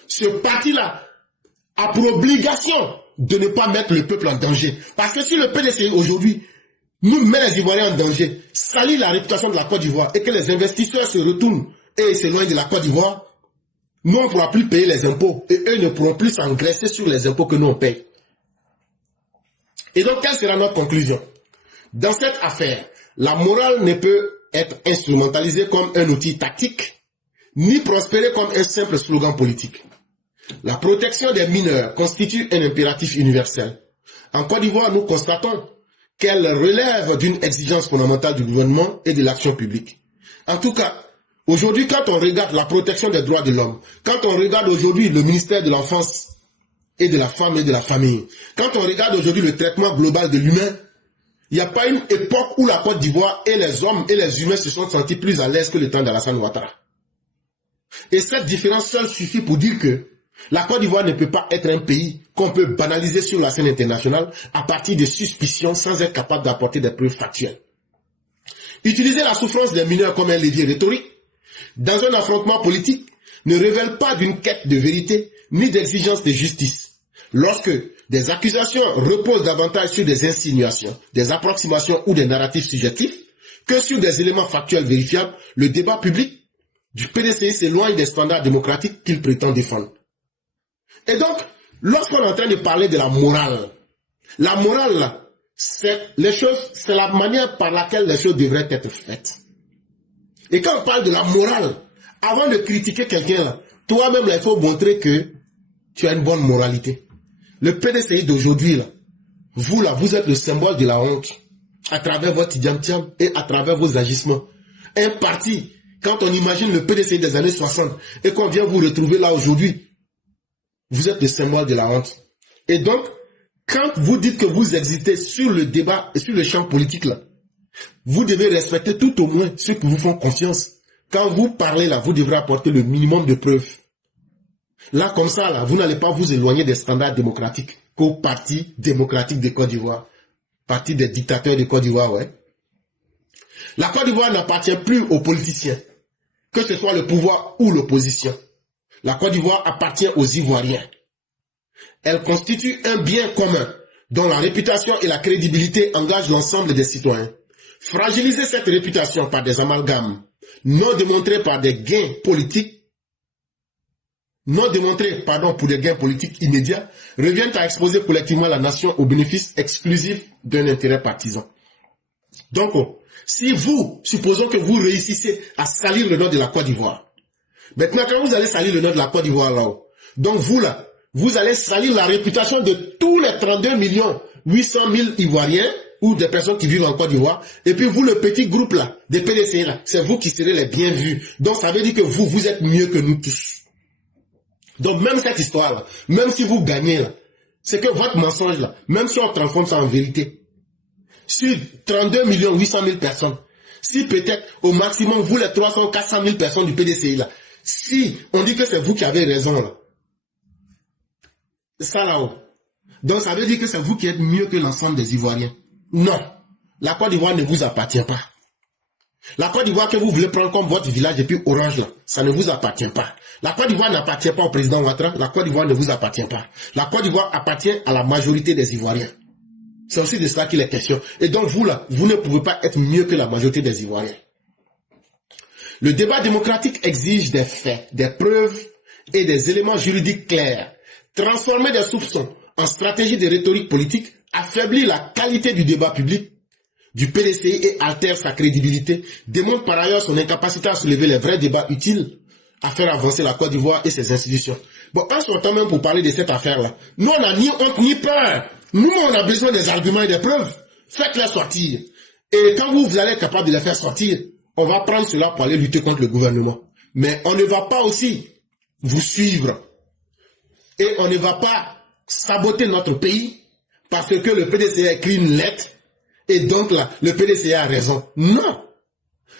Ce parti-là a pour obligation de ne pas mettre le peuple en danger. Parce que si le PDCI aujourd'hui nous met les Ivoiriens en danger, salit la réputation de la Côte d'Ivoire et que les investisseurs se retournent et s'éloignent de la Côte d'Ivoire, nous on ne pourra plus payer les impôts et eux ne pourront plus s'engraisser sur les impôts que nous on paye. Et donc quelle sera notre conclusion? Dans cette affaire, la morale ne peut être instrumentalisée comme un outil tactique, ni prospérer comme un simple slogan politique. La protection des mineurs constitue un impératif universel. En Côte d'Ivoire, nous constatons qu'elle relève d'une exigence fondamentale du gouvernement et de l'action publique. En tout cas, aujourd'hui, quand on regarde la protection des droits de l'homme, quand on regarde aujourd'hui le ministère de l'Enfance et de la Femme et de la Famille, quand on regarde aujourd'hui le traitement global de l'humain, il n'y a pas une époque où la Côte d'Ivoire et les hommes et les humains se sont sentis plus à l'aise que le temps d'Alassane Ouattara. Et cette différence seule suffit pour dire que la Côte d'Ivoire ne peut pas être un pays qu'on peut banaliser sur la scène internationale à partir de suspicions sans être capable d'apporter des preuves factuelles. Utiliser la souffrance des mineurs comme un levier rhétorique dans un affrontement politique ne révèle pas d'une quête de vérité ni d'exigence de justice. Lorsque des accusations reposent davantage sur des insinuations, des approximations ou des narratifs subjectifs que sur des éléments factuels vérifiables, le débat public du PDCI s'éloigne des standards démocratiques qu'il prétend défendre. Et donc, lorsqu'on est en train de parler de la morale, c'est la manière par laquelle les choses devraient être faites. Et quand on parle de la morale, avant de critiquer quelqu'un, toi-même, il faut montrer que tu as une bonne moralité. Le PDCI d'aujourd'hui, vous êtes le symbole de la honte. à travers votre tidiam-tiam et à travers vos agissements. Un parti, quand on imagine le PDCI des années 60 et qu'on vient vous retrouver là aujourd'hui, vous êtes le symbole de la honte. Et donc, quand vous dites que vous existez sur le débat et sur le champ politique là, vous devez respecter tout au moins ceux qui vous font confiance. Quand vous parlez là, vous devrez apporter le minimum de preuves. Là, comme ça, là, vous n'allez pas vous éloigner des standards démocratiques qu'au Parti démocratique de Côte d'Ivoire. Parti des dictateurs de Côte d'Ivoire, ouais. La Côte d'Ivoire n'appartient plus aux politiciens, que ce soit le pouvoir ou l'opposition. La Côte d'Ivoire appartient aux Ivoiriens. Elle constitue un bien commun dont la réputation et la crédibilité engagent l'ensemble des citoyens. Fragiliser cette réputation par des amalgames non démontrés par des gains politiques, pour des gains politiques immédiats, revient à exposer collectivement la nation au bénéfice exclusif d'un intérêt partisan. Donc, si vous, supposons que vous réussissez à salir le nom de la Côte d'Ivoire, maintenant quand vous allez salir le nom de la Côte d'Ivoire là-haut, donc vous là, vous allez salir la réputation de tous les 32 800 000 Ivoiriens ou des personnes qui vivent en Côte d'Ivoire, et puis vous, le petit groupe là, des PDCI là, c'est vous qui serez les bien vus. Donc ça veut dire que vous êtes mieux que nous tous. Donc même cette histoire-là, même si vous gagnez là, c'est que votre mensonge là, même si on transforme ça en vérité, sur 32 800 000 personnes, si peut-être au maximum vous les 300 400 000 personnes du PDCI là, si on dit que c'est vous qui avez raison là, ça là-haut, donc ça veut dire que c'est vous qui êtes mieux que l'ensemble des Ivoiriens. Non, la Côte d'Ivoire ne vous appartient pas. La Côte d'Ivoire que vous voulez prendre comme votre village depuis Orange là, ça ne vous appartient pas. La Côte d'Ivoire n'appartient pas au président Ouattara, la Côte d'Ivoire ne vous appartient pas. La Côte d'Ivoire appartient à la majorité des Ivoiriens. C'est aussi de cela qu'il est question. Et donc vous là, vous ne pouvez pas être mieux que la majorité des Ivoiriens. Le débat démocratique exige des faits, des preuves et des éléments juridiques clairs. Transformer des soupçons en stratégie de rhétorique politique affaiblit la qualité du débat public du PDCI et altère sa crédibilité, démontre par ailleurs son incapacité à soulever les vrais débats utiles à faire avancer la Côte d'Ivoire et ses institutions. Bon, en ce temps même pour parler de cette affaire-là, nous on n'a ni honte ni peur. Nous on a besoin des arguments et des preuves. Faites-les sortir. Et quand vous allez être capable de les faire sortir, on va prendre cela pour aller lutter contre le gouvernement. Mais on ne va pas aussi vous suivre. Et on ne va pas saboter notre pays parce que le PDCI a écrit une lettre et donc là, le PDCI a raison. Non.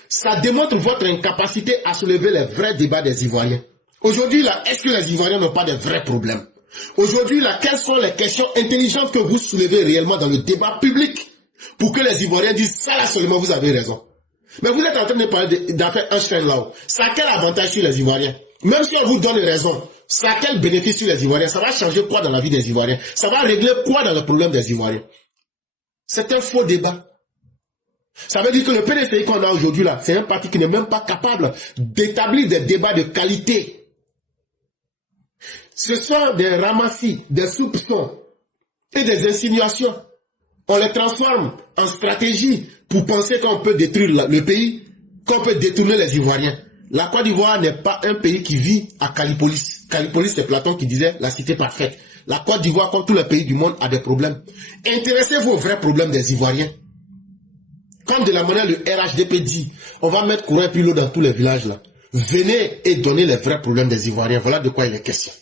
Ça démontre votre incapacité à soulever les vrais débats des Ivoiriens. Aujourd'hui là, est-ce que les Ivoiriens n'ont pas de vrais problèmes? Aujourd'hui là, quelles sont les questions intelligentes que vous soulevez réellement dans le débat public pour que les Ivoiriens disent ça là seulement vous avez raison? Mais vous êtes en train de parler d'affaires Einstein là-haut. Ça a quel avantage sur les Ivoiriens? Même si on vous donne raison, ça a quel bénéfice sur les Ivoiriens? Ça va changer quoi dans la vie des Ivoiriens? Ça va régler quoi dans le problème des Ivoiriens? C'est un faux débat. Ça veut dire que le PDCI qu'on a aujourd'hui là, c'est un parti qui n'est même pas capable d'établir des débats de qualité. Ce sont des ramassis, des soupçons et des insinuations. On les transforme en stratégie pour penser qu'on peut détruire le pays, qu'on peut détourner les Ivoiriens. La Côte d'Ivoire n'est pas un pays qui vit à Callipolis. Callipolis, c'est Platon qui disait la cité parfaite. La Côte d'Ivoire, comme tous les pays du monde, a des problèmes. Intéressez-vous aux vrais problèmes des Ivoiriens. Comme de la manière le RHDP dit, on va mettre courant et puis l'eau dans tous les villages là. Venez et donnez les vrais problèmes des Ivoiriens. Voilà de quoi il est question.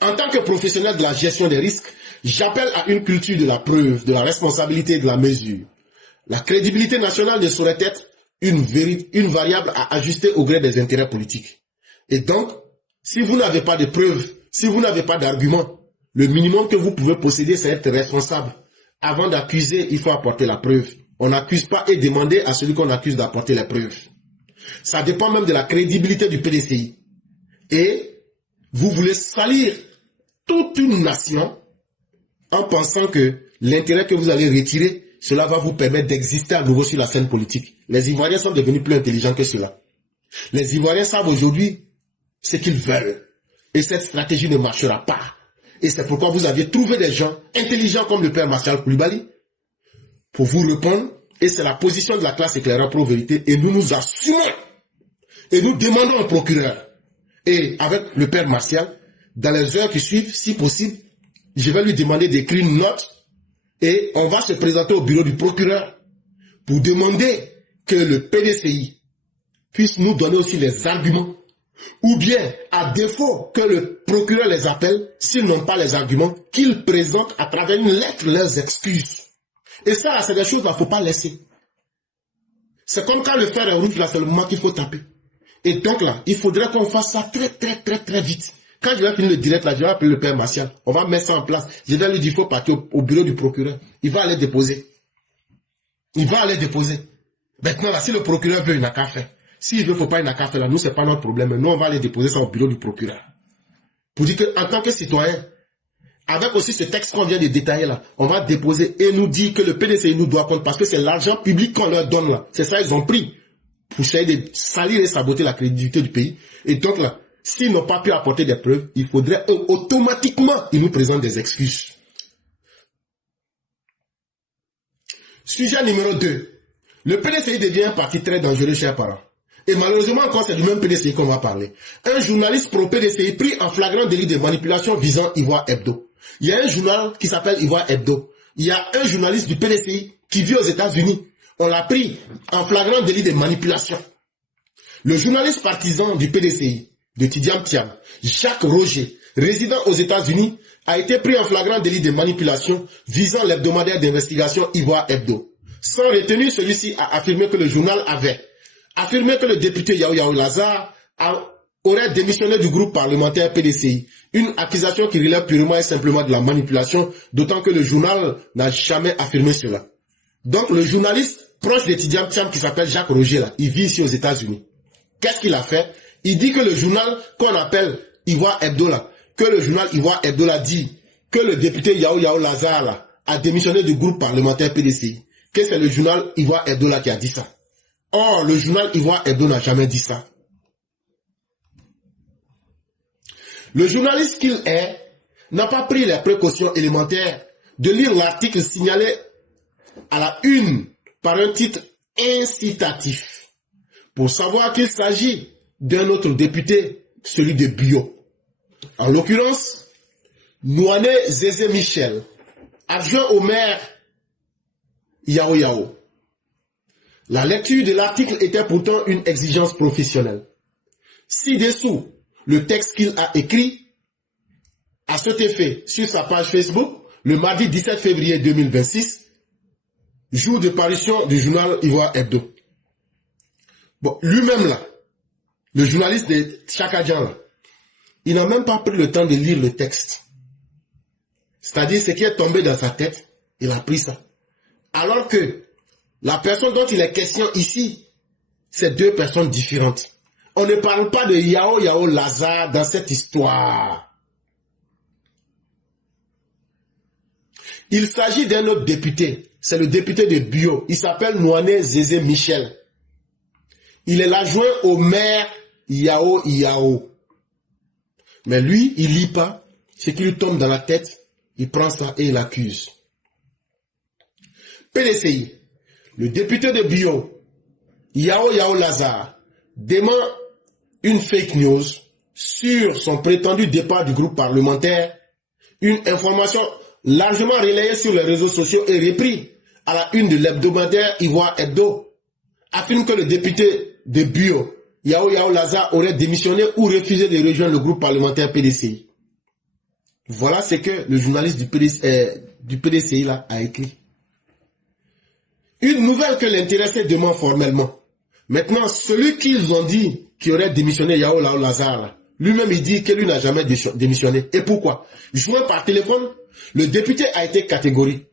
En tant que professionnel de la gestion des risques, j'appelle à une culture de la preuve, de la responsabilité et de la mesure. La crédibilité nationale ne saurait être une variable à ajuster au gré des intérêts politiques. Et donc, si vous n'avez pas de preuves, si vous n'avez pas d'arguments, le minimum que vous pouvez posséder, c'est être responsable. Avant d'accuser, il faut apporter la preuve. On n'accuse pas et demander à celui qu'on accuse d'apporter les preuves. Ça dépend même de la crédibilité du PDCI. Et vous voulez salir toute une nation en pensant que l'intérêt que vous allez retirer, cela va vous permettre d'exister à nouveau sur la scène politique. Les Ivoiriens sont devenus plus intelligents que cela. Les Ivoiriens savent aujourd'hui ce qu'ils veulent. Et cette stratégie ne marchera pas. Et c'est pourquoi vous aviez trouvé des gens intelligents comme le père Martial Koulibaly pour vous répondre. Et c'est la position de la classe éclairante pro-vérité. Et nous nous assumons. Et nous demandons au procureur. Et avec le père Martial, dans les heures qui suivent, si possible, je vais lui demander d'écrire une note Et on va se présenter au bureau du procureur pour demander que le PDCI puisse nous donner aussi les arguments, ou bien, à défaut que le procureur les appelle, s'ils n'ont pas les arguments, qu'ils présentent à travers une lettre leurs excuses. Et ça, c'est des choses qu'il ne faut pas laisser. C'est comme quand le fer est rouge, là, c'est le moment qu'il faut taper. Et donc là, il faudrait qu'on fasse ça très vite. Quand je vais finir le direct, là, je vais appeler le père Martial. On va mettre ça en place. Je vais lui dire, il faut partir au bureau du procureur. Il va aller déposer. Il va aller déposer. Maintenant, là, si le procureur veut, il n'a qu'à faire. S'il veut, faut pas, il n'a qu'à faire. Là, nous, c'est pas notre problème. Nous, on va aller déposer ça au bureau du procureur. Pour dire qu'en tant que citoyen, avec aussi ce texte qu'on vient de détailler là, on va déposer et nous dire que le PDCI nous doit compte parce que c'est l'argent public qu'on leur donne là. C'est ça, ils ont pris pour essayer de salir et saboter la crédibilité du pays. Et donc là, s'ils n'ont pas pu apporter des preuves, il faudrait automatiquement, ils nous présentent des excuses. Sujet numéro 2. Le PDCI devient un parti très dangereux, chers parents. Et malheureusement, encore, c'est du même PDCI qu'on va parler. Un journaliste pro-PDCI pris en flagrant délit de manipulation visant Ivoire Hebdo. Il y a un journal qui s'appelle Ivoire Hebdo. Il y a un journaliste du PDCI qui vit aux États-Unis. On l'a pris en flagrant délit de manipulation. Le journaliste partisan du PDCI, de Tidiam Thiam, Jacques Roger, résident aux États-Unis, a été pris en flagrant délit de manipulation visant l'hebdomadaire d'investigation Ivoire Hebdo. Sans retenue, celui-ci a affirmé que le journal avait affirmé que le député Yao Yao Lazare aurait démissionné du groupe parlementaire PDCI. Une accusation qui relève purement et simplement de la manipulation, d'autant que le journal n'a jamais affirmé cela. Donc le journaliste proche de Tidiam Thiam qui s'appelle Jacques Roger, là, il vit ici aux États-Unis. Qu'est-ce qu'il a fait? Il dit que le journal qu'on appelle Ivoire Hebdo, là, que le journal Ivoire Hebdo là, dit que le député Yao Yao Lazare là, a démissionné du groupe parlementaire PDCI. Que c'est le journal Ivoire Hebdo là qui a dit ça. Or, le journal Ivoire Hebdo n'a jamais dit ça. Le journaliste qu'il est n'a pas pris les précautions élémentaires de lire l'article signalé à la une par un titre incitatif pour savoir qu'il s'agit d'un autre député, celui de Bio. En l'occurrence, Nouane Zézé Michel, adjoint au maire Yao Yao. La lecture de l'article était pourtant une exigence professionnelle. Ci-dessous, le texte qu'il a écrit à cet effet sur sa page Facebook, le mardi 17 février 2026, jour de parution du journal Ivoire Hebdo. Bon, lui-même là, le journaliste de Chakadjan là, il n'a même pas pris le temps de lire le texte. C'est-à-dire ce qui est tombé dans sa tête, il a pris ça. Alors que la personne dont il est question ici, c'est deux personnes différentes. On ne parle pas de Yao Yao Lazare dans cette histoire. Il s'agit d'un autre député. C'est le député de Bio. Il s'appelle Nouane Zézé Michel. Il est l'adjoint au maire Yao Yao. Mais lui, il lit pas. Ce qui lui tombe dans la tête, il prend ça et il accuse. PDCI. Le député de Bio, Yao Yao Lazare, dément une fake news sur son prétendu départ du groupe parlementaire, une information largement relayée sur les réseaux sociaux et reprise à la une de l'hebdomadaire Ivoire Hebdo, affirme que le député de Bio, Yao Yao Lazare, aurait démissionné ou refusé de rejoindre le groupe parlementaire PDCI. Voilà ce que le journaliste du PDCI là, a écrit. Une nouvelle que l'intéressé demande formellement. Maintenant, celui qu'ils ont dit qui aurait démissionné, Yao Yao Lazare, lui-même il dit que lui n'a jamais démissionné. Et pourquoi? Joint par téléphone, le député a été catégorique.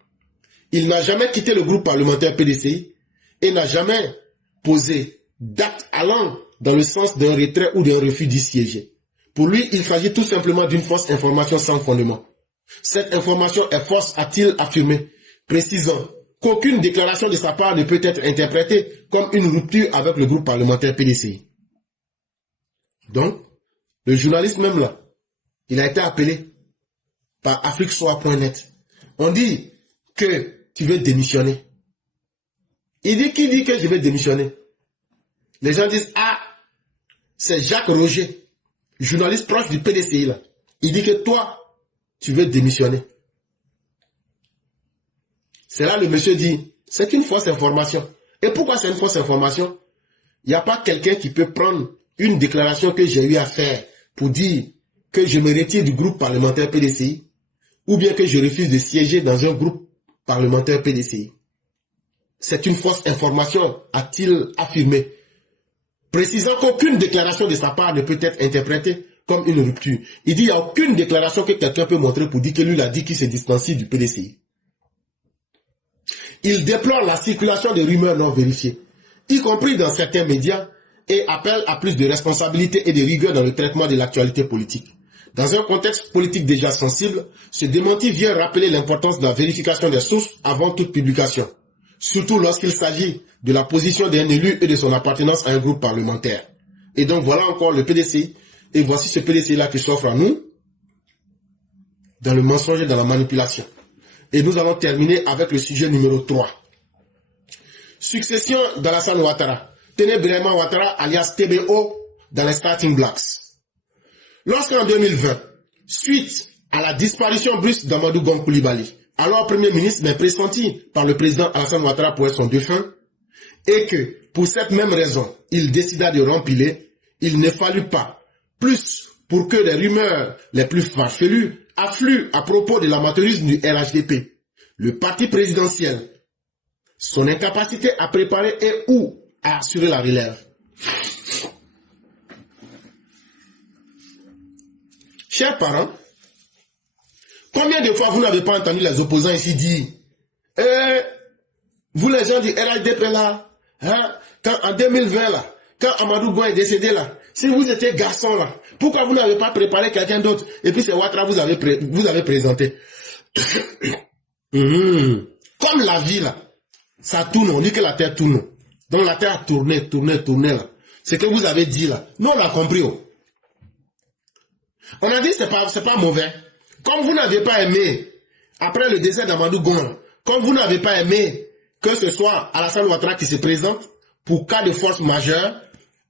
Il n'a jamais quitté le groupe parlementaire PDCI et n'a jamais posé d'acte allant dans le sens d'un retrait ou d'un refus d'y siéger. Pour lui, il s'agit tout simplement d'une fausse information sans fondement. Cette information est fausse, a-t-il affirmé, précisant qu'aucune déclaration de sa part ne peut être interprétée comme une rupture avec le groupe parlementaire PDCI. Donc, le journaliste même là, il a été appelé par afriquesoir.net. On dit que tu veux démissionner. Il dit, qui dit que je vais démissionner? Les gens disent, ah, c'est Jacques Roger, journaliste proche du PDCI là. Il dit que toi, tu veux démissionner. C'est là le monsieur dit, c'est une fausse information. Et pourquoi c'est une fausse information? Il n'y a pas quelqu'un qui peut prendre une déclaration que j'ai eu à faire pour dire que je me retire du groupe parlementaire PDCI ou bien que je refuse de siéger dans un groupe parlementaire PDCI. C'est une fausse information, a-t-il affirmé, précisant qu'aucune déclaration de sa part ne peut être interprétée comme une rupture. Il dit qu'il n'y a aucune déclaration que quelqu'un peut montrer pour dire que lui, il a dit qu'il se distancie du PDCI. Il déplore la circulation de rumeurs non vérifiées, y compris dans certains médias, et appelle à plus de responsabilité et de rigueur dans le traitement de l'actualité politique. Dans un contexte politique déjà sensible, ce démenti vient rappeler l'importance de la vérification des sources avant toute publication, surtout lorsqu'il s'agit de la position d'un élu et de son appartenance à un groupe parlementaire. Et donc voilà encore le PDCI, et voici ce PDCI-là qui s'offre à nous dans le mensonge et dans la manipulation. Et nous allons terminer avec le sujet numéro 3. Succession d'Alassane Ouattara. Tenez Birahima Ouattara alias TBO dans les Starting Blocks. Lorsqu'en 2020, suite à la disparition brusque d'Amadou Gon Coulibaly, alors Premier ministre mais pressenti par le président Alassane Ouattara pour être son défunt, et que pour cette même raison, il décida de rempiler, il ne fallut pas plus pour que les rumeurs les plus farfelues affluent à propos de l'amateurisme du RHDP, le parti présidentiel, son incapacité à préparer et ou à assurer la relève. Chers parents, combien de fois vous n'avez pas entendu les opposants ici dire vous les gens du RHDP là, hein, quand en 2020 là, quand Amadou Gon est décédé là, si vous étiez garçon là, pourquoi vous n'avez pas préparé quelqu'un d'autre? Et puis c'est Ouattara vous avez présenté. Comme la vie là, ça tourne, on dit que la terre tourne. Donc la terre a tourné là. C'est que vous avez dit là. Nous on a compris. Oh. On a dit c'est pas mauvais. Comme vous n'avez pas aimé, après le décès d'Amadou Gon, comme vous n'avez pas aimé que ce soit Alassane Ouattara qui se présente pour cas de force majeure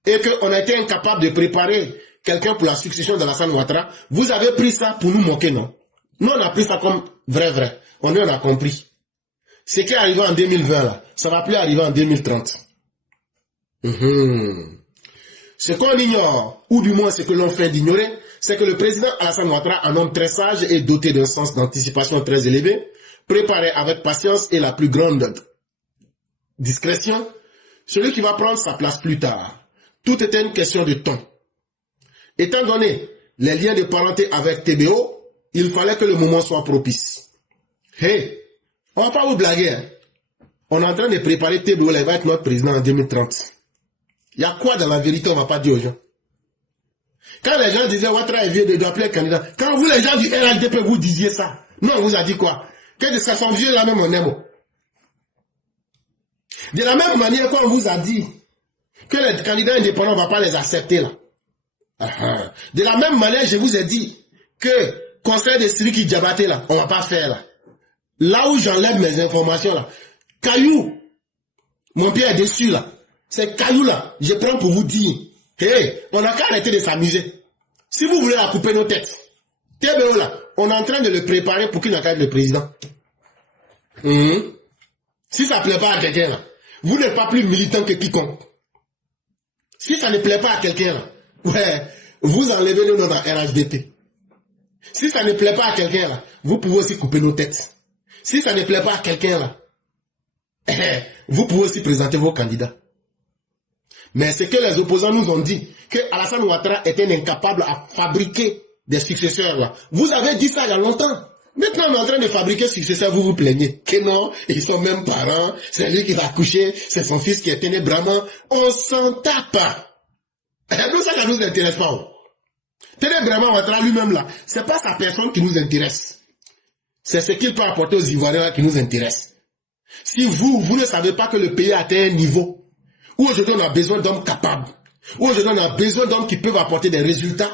et qu'on a été incapable de préparer quelqu'un pour la succession d'Alassane Ouattara, vous avez pris ça pour nous moquer, non? Nous on a pris ça comme vrai. On a compris. Ce qui est arrivé en 2020 là, ça va plus arriver en 2030. Ce qu'on ignore, ou du moins ce que l'on fait d'ignorer, c'est que le président Alassane Ouattara, un homme très sage et doté d'un sens d'anticipation très élevé, préparait avec patience et la plus grande discrétion celui qui va prendre sa place plus tard. Tout était une question de temps. Étant donné les liens de parenté avec TBO, il fallait que le moment soit propice. Hey, on va pas vous blaguer. Hein? On est en train de préparer TBO, il va être notre président en 2030. Il y a quoi dans la vérité, on va pas dire aux gens. Quand les gens disaient Ouattara est vieux de appeler candidat, quand vous les gens du RHDP vous disiez ça, nous on vous a dit quoi? Que de ça sont vieux là même on aime. De la même manière qu'on vous a dit que les candidats indépendants ne vont pas les accepter là. De la même manière je vous ai dit que conseil de Siriki Diabaté là, on va pas faire là. Là où j'enlève mes informations là, Caillou, mon pied est dessus là. C'est Caillou là, je prends pour vous dire, hey, on n'a qu'à arrêter de s'amuser. Si vous voulez la couper nos têtes, TBO là, on est en train de le préparer pour qu'il n'a qu'à être le président. Si ça ne plaît pas à quelqu'un là, vous n'êtes pas plus militant que quiconque. Si ça ne plaît pas à quelqu'un là, ouais, vous enlevez le nom dans RHDP. Si ça ne plaît pas à quelqu'un là, vous pouvez aussi couper nos têtes. Si ça ne plaît pas à quelqu'un là, vous pouvez aussi présenter vos candidats. Mais c'est que les opposants nous ont dit que Alassane Ouattara était incapable à fabriquer des successeurs là. Vous avez dit ça il y a longtemps. Maintenant on est en train de fabriquer successeurs, vous vous plaignez. Que non, ils sont même parents, c'est lui qui va accoucher, c'est son fils qui est ténébrament. On s'en tape. Nous ça nous intéresse pas. Ténébrament Ouattara lui-même là, c'est pas sa personne qui nous intéresse. C'est ce qu'il peut apporter aux Ivoiriens là qui nous intéresse. Si vous ne savez pas que le pays a atteint un niveau où aujourd'hui on a besoin d'hommes capables, où aujourd'hui on a besoin d'hommes qui peuvent apporter des résultats,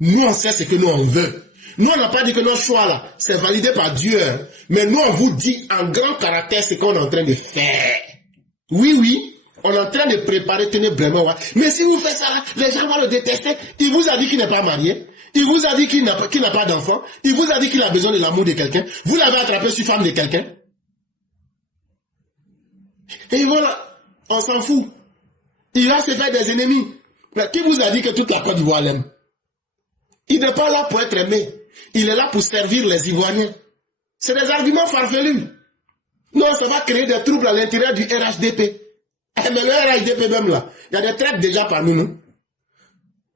nous on sait ce que nous on veut. Nous on n'a pas dit que notre choix là, c'est validé par Dieu, hein, mais nous on vous dit en grand caractère ce qu'on est en train de faire. Oui, on est en train de préparer, tenez vraiment. Mais si vous faites ça là, les gens vont le détester. Il vous a dit qu'il n'est pas marié, il vous a dit qu'il n'a pas d'enfant, il vous a dit qu'il a besoin de l'amour de quelqu'un, vous l'avez attrapé sur femme de quelqu'un. Et voilà, on s'en fout. Il va se faire des ennemis. Mais qui vous a dit que toute la Côte d'Ivoire l'aime? Il n'est pas là pour être aimé. Il est là pour servir les Ivoiriens. C'est des arguments farfelus. Non, ça va créer des troubles à l'intérieur du RHDP. Mais le RHDP même là, il y a des traites déjà parmi nous.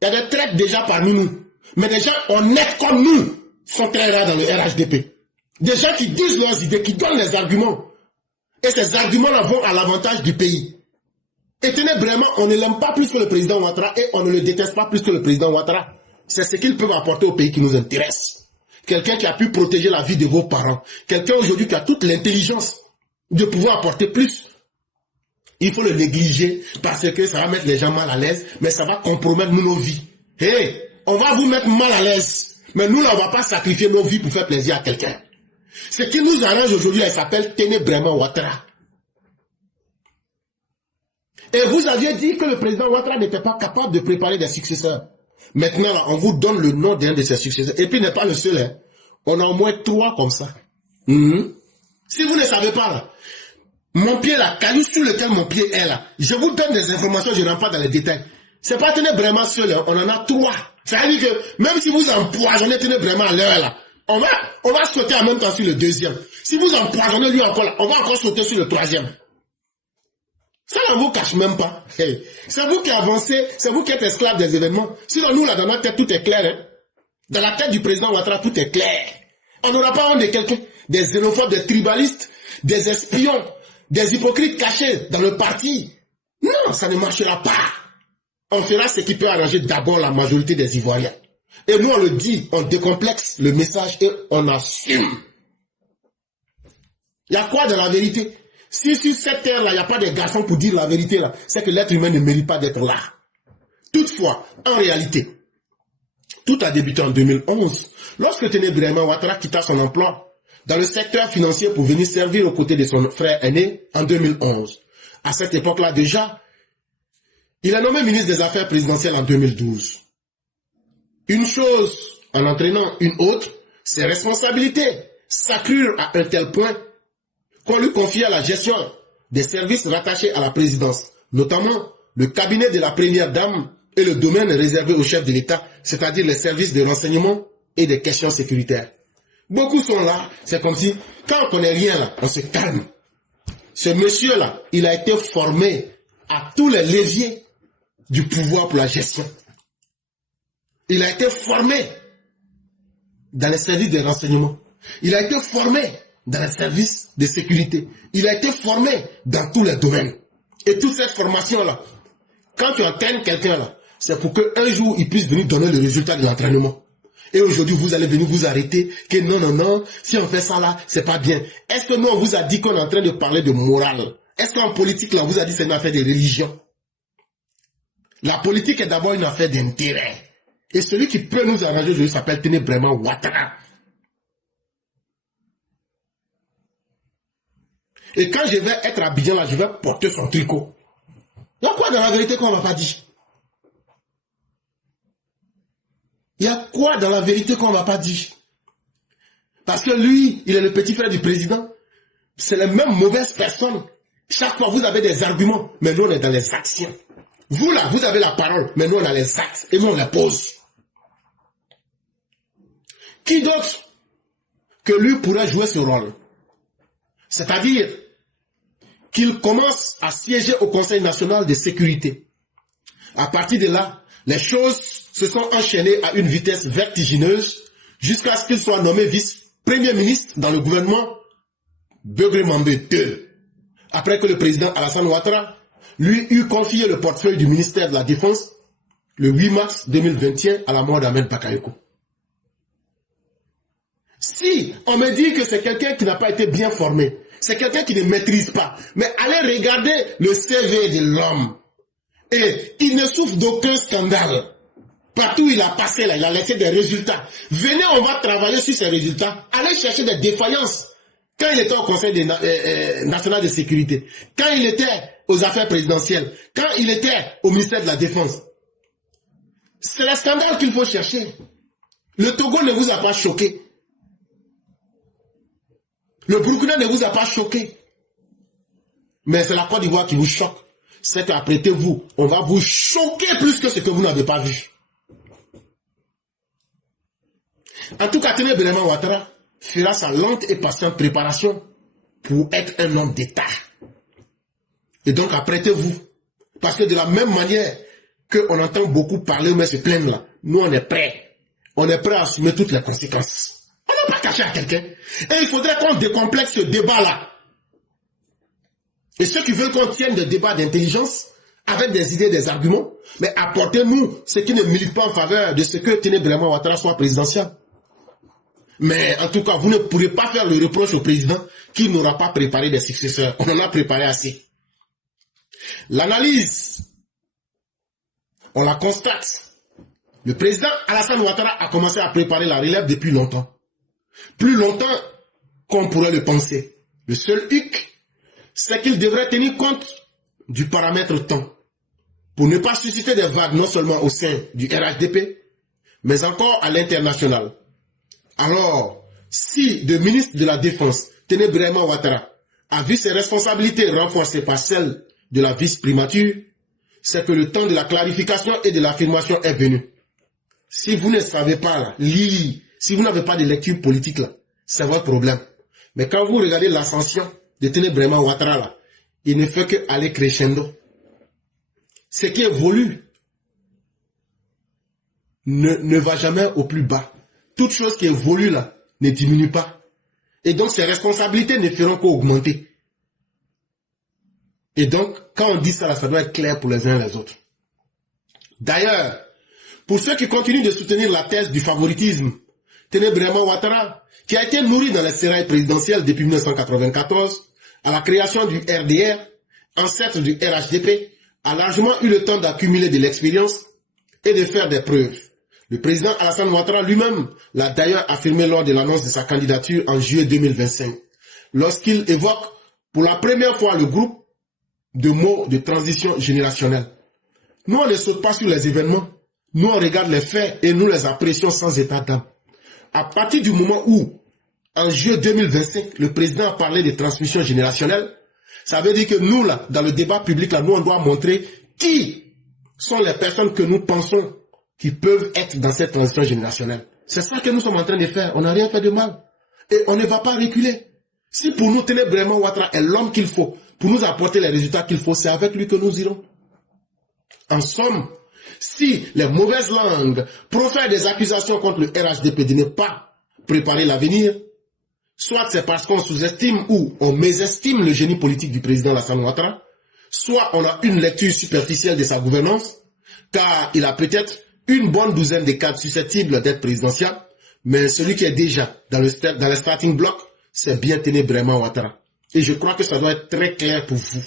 Il y a des traites déjà parmi nous. Mais des gens honnêtes comme nous sont très rares dans le RHDP. Des gens qui disent leurs idées, qui donnent les arguments. Et ces arguments-là vont à l'avantage du pays. Et tenez vraiment, on ne l'aime pas plus que le président Ouattara et on ne le déteste pas plus que le président Ouattara. C'est ce qu'ils peuvent apporter au pays qui nous intéresse. Quelqu'un qui a pu protéger la vie de vos parents. Quelqu'un aujourd'hui qui a toute l'intelligence de pouvoir apporter plus. Il faut le négliger parce que ça va mettre les gens mal à l'aise, mais ça va compromettre nos vies. Hey, on va vous mettre mal à l'aise, mais nous là, on ne va pas sacrifier nos vies pour faire plaisir à quelqu'un. Ce qui nous arrange aujourd'hui, elle s'appelle Ténébrement Ouattara. Et vous aviez dit que le président Ouattara n'était pas capable de préparer des successeurs. Maintenant, là, on vous donne le nom d'un de ses successeurs. Et puis, il n'est pas le seul. Hein. On a au moins 3 comme ça. Si vous ne savez pas, là, mon pied là, caillou sur lequel mon pied est là, je vous donne des informations, je ne rentre pas dans les détails. C'est pas Ténébrement seul, hein. On en a 3. Ça veut dire que même si vous empoisonnez Ténébrement à l'heure là, on va sauter en même temps sur le deuxième. Si vous empoisonnez lui encore là, on va encore sauter sur le troisième. Ça ne vous cache même pas. Hey. C'est vous qui avancez, c'est vous qui êtes esclave des événements. Sinon nous là dans notre tête tout est clair. Hein. Dans la tête du président Ouattara tout est clair. On n'aura pas honte de quelqu'un. Des xénophobes, des tribalistes, des espions, des hypocrites cachés dans le parti. Non, ça ne marchera pas. On fera ce qui peut arranger d'abord la majorité des Ivoiriens. Et nous on le dit, on décomplexe le message et on assume. Il y a quoi dans la vérité? Si sur cette terre-là, il n'y a pas de garçons pour dire la vérité, là, c'est que l'être humain ne mérite pas d'être là. Toutefois, en réalité, tout a débuté en 2011, lorsque Ténébrement Ouattara quitta son emploi dans le secteur financier pour venir servir aux côtés de son frère aîné en 2011. À cette époque-là déjà, il est nommé ministre des Affaires présidentielles en 2012. Une chose en entraînant une autre, ses responsabilités s'accrurent à un tel point qu'on lui confia la gestion des services rattachés à la présidence, notamment le cabinet de la première dame et le domaine réservé au chef de l'État, c'est-à-dire les services de renseignement et des questions sécuritaires. Beaucoup sont là, c'est comme si, quand on connaît rien là, on se calme. Ce monsieur-là, il a été formé à tous les leviers du pouvoir pour la gestion. Il a été formé dans les services de renseignement. Il a été formé dans les services de sécurité. Il a été formé dans tous les domaines. Et toute cette formation-là, quand tu entraînes quelqu'un là, c'est pour qu'un jour, il puisse venir donner le résultat de l'entraînement. Et aujourd'hui, vous allez venir vous arrêter que non, si on fait ça là, c'est pas bien. Est-ce que nous, on vous a dit qu'on est en train de parler de morale? Est-ce qu'en politique, là, on vous a dit que c'est une affaire de religion? La politique est d'abord une affaire d'intérêt. Et celui qui peut nous arranger aujourd'hui s'appelle Ténébrement Ouattara. Et quand je vais être à Abidjan, là, je vais porter son tricot. Il y a quoi dans la vérité qu'on ne m'a pas dit? Il y a quoi dans la vérité qu'on ne m'a pas dit? Parce que lui, il est le petit frère du président. C'est la même mauvaise personne. Chaque fois, vous avez des arguments, mais nous, on est dans les actions. Vous, là, vous avez la parole, mais nous, on a les actes, et nous, on les pose. Qui d'autre que lui pourrait jouer ce rôle? C'est-à-dire qu'il commence à siéger au Conseil national de sécurité. À partir de là, les choses se sont enchaînées à une vitesse vertigineuse jusqu'à ce qu'il soit nommé vice-premier ministre dans le gouvernement Begré-Mambé II. Après que le président Alassane Ouattara lui eut confié le portefeuille du ministère de la Défense le 8 mars 2021 à la mort d'Ahmed Bakayoko. Si on me dit que c'est quelqu'un qui n'a pas été bien formé, c'est quelqu'un qui ne maîtrise pas, mais allez regarder le CV de l'homme. Et il ne souffre d'aucun scandale. Partout où il a passé là, il a laissé des résultats. Venez, on va travailler sur ces résultats. Allez chercher des défaillances. Quand il était au Conseil national de sécurité, quand il était aux affaires présidentielles, quand il était au ministère de la Défense, c'est le scandale qu'il faut chercher. Le Togo ne vous a pas choqué. Le Burkina ne vous a pas choqué. Mais c'est la Côte d'Ivoire qui vous choque. C'est qu'apprêtez-vous, on va vous choquer plus que ce que vous n'avez pas vu. En tout cas, Téné Bréma Ouattara fera sa lente et patiente préparation pour être un homme d'État. Et donc, apprêtez-vous. Parce que de la même manière qu'on entend beaucoup parler, mais se plaindre là, nous on est prêts. On est prêts à assumer toutes les conséquences. On n'a pas caché à quelqu'un. Et il faudrait qu'on décomplexe ce débat-là. Et ceux qui veulent qu'on tienne des débats d'intelligence, avec des idées, des arguments, mais apportez-nous ceux qui ne militent pas en faveur de ce que Téné Bréma Ouattara soit présidentiel. Mais en tout cas, vous ne pourrez pas faire le reproche au président qui n'aura pas préparé des successeurs. On en a préparé assez. L'analyse, on la constate. Le président Alassane Ouattara a commencé à préparer la relève depuis longtemps. Plus longtemps qu'on pourrait le penser. Le seul hic, c'est qu'il devrait tenir compte du paramètre temps pour ne pas susciter des vagues non seulement au sein du RHDP, mais encore à l'international. Alors, si le ministre de la Défense, Téné Bréma Ouattara, a vu ses responsabilités renforcées par celles de la vice-primature, c'est que le temps de la clarification et de l'affirmation est venu. Si vous ne savez pas là, lire, si vous n'avez pas de lecture politique là, c'est votre problème. Mais quand vous regardez l'ascension de Téné Bréma Ouattara là, il ne fait que aller crescendo. Ce qui évolue ne va jamais au plus bas. Toute chose qui évolue là ne diminue pas. Et donc ses responsabilités ne feront qu'augmenter. Et donc, quand on dit ça là, ça doit être clair pour les uns et les autres. D'ailleurs, pour ceux qui continuent de soutenir la thèse du favoritisme, Téné Bréma Ouattara, qui a été nourri dans les sérails présidentielles depuis 1994, à la création du RDR, ancêtre du RHDP, a largement eu le temps d'accumuler de l'expérience et de faire des preuves. Le président Alassane Ouattara lui-même l'a d'ailleurs affirmé lors de l'annonce de sa candidature en juillet 2025, lorsqu'il évoque pour la première fois le groupe de mots de transition générationnelle. Nous, on ne saute pas sur les événements, nous, on regarde les faits et nous les apprécions sans état d'âme. À partir du moment où, en juillet 2025, le président a parlé de transmission générationnelle, ça veut dire que nous, là, dans le débat public, là, nous, on doit montrer qui sont les personnes que nous pensons qui peuvent être dans cette transition générationnelle. C'est ça que nous sommes en train de faire. On n'a rien fait de mal. Et on ne va pas reculer. Si pour nous, Téné Bréma Ouattara est l'homme qu'il faut, pour nous apporter les résultats qu'il faut, c'est avec lui que nous irons. En somme, si les mauvaises langues profèrent des accusations contre le RHDP de ne pas préparer l'avenir, soit c'est parce qu'on sous-estime ou on mésestime le génie politique du président Alassane Ouattara, soit on a une lecture superficielle de sa gouvernance, car il a peut-être une bonne douzaine de cadres susceptibles d'être présidentiels, mais celui qui est déjà dans le starting block, c'est bien Téné Bréma Ouattara. Et je crois que ça doit être très clair pour vous.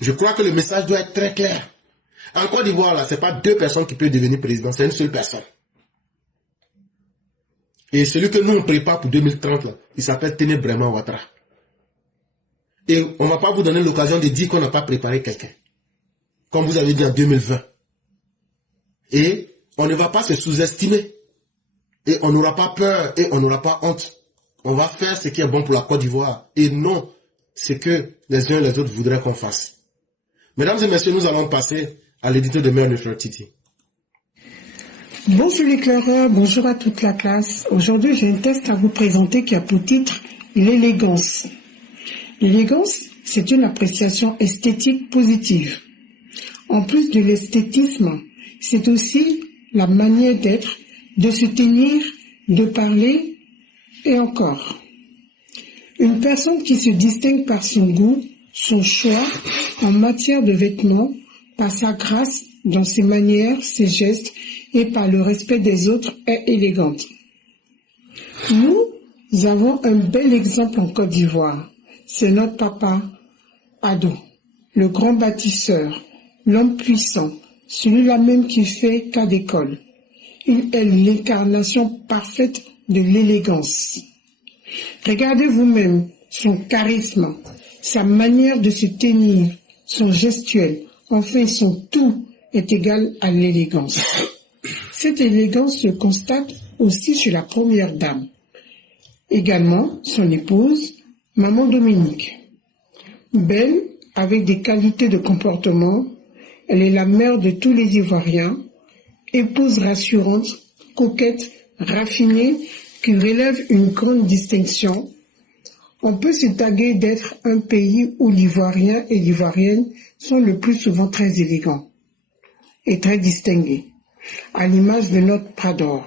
Je crois que le message doit être très clair. En Côte d'Ivoire, là, c'est pas deux personnes qui peuvent devenir président, c'est une seule personne. Et celui que nous on prépare pour 2030, là, il s'appelle Téné Bréma Ouattara. Et on ne va pas vous donner l'occasion de dire qu'on n'a pas préparé quelqu'un. Comme vous avez dit en 2020. Et on ne va pas se sous-estimer. Et on n'aura pas peur et on n'aura pas honte. On va faire ce qui est bon pour la Côte d'Ivoire. Et non ce que les uns et les autres voudraient qu'on fasse. Mesdames et messieurs, nous allons passer à l'édito de Mère Nefertiti. Bonjour l'éclaireur, bonjour à toute la classe. Aujourd'hui, j'ai un test à vous présenter qui a pour titre l'élégance. L'élégance, c'est une appréciation esthétique positive. En plus de l'esthétisme, c'est aussi la manière d'être, de se tenir, de parler et encore. Une personne qui se distingue par son goût, son choix en matière de vêtements, par sa grâce dans ses manières, ses gestes et par le respect des autres est élégante. Nous avons un bel exemple en Côte d'Ivoire. C'est notre papa Ado, le grand bâtisseur, l'homme puissant, celui-là même qui fait cas d'école. Il est l'incarnation parfaite de l'élégance. Regardez vous-même son charisme, sa manière de se tenir, son gestuel, enfin son tout est égal à l'élégance. Cette élégance se constate aussi chez la première dame. Également, son épouse, Maman Dominique, belle, avec des qualités de comportement, elle est la mère de tous les Ivoiriens, épouse rassurante, coquette, raffinée, qui relève une grande distinction. On peut se taguer d'être un pays où l'Ivoirien et l'Ivoirienne sont le plus souvent très élégants et très distingués, à l'image de notre Prador.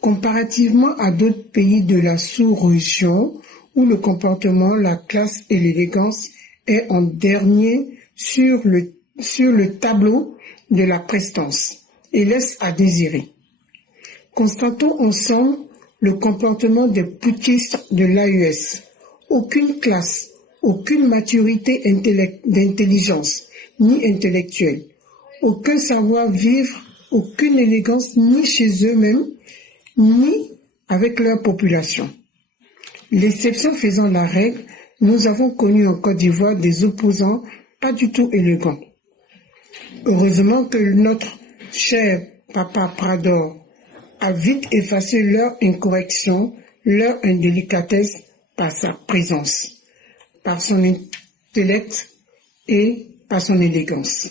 Comparativement à d'autres pays de la sous-région, où le comportement, la classe et l'élégance est en dernier sur le tableau de la prestance et laisse à désirer. Constatons ensemble le comportement des putschistes de l'AES. Aucune classe, aucune maturité d'intelligence, ni intellectuelle, aucun savoir-vivre, aucune élégance, ni chez eux-mêmes, ni avec leur population. L'exception faisant la règle, nous avons connu en Côte d'Ivoire des opposants pas du tout élégants. Heureusement que notre cher papa Prador a vite effacé leur incorrection, leur indélicatesse par sa présence, par son intellect et par son élégance.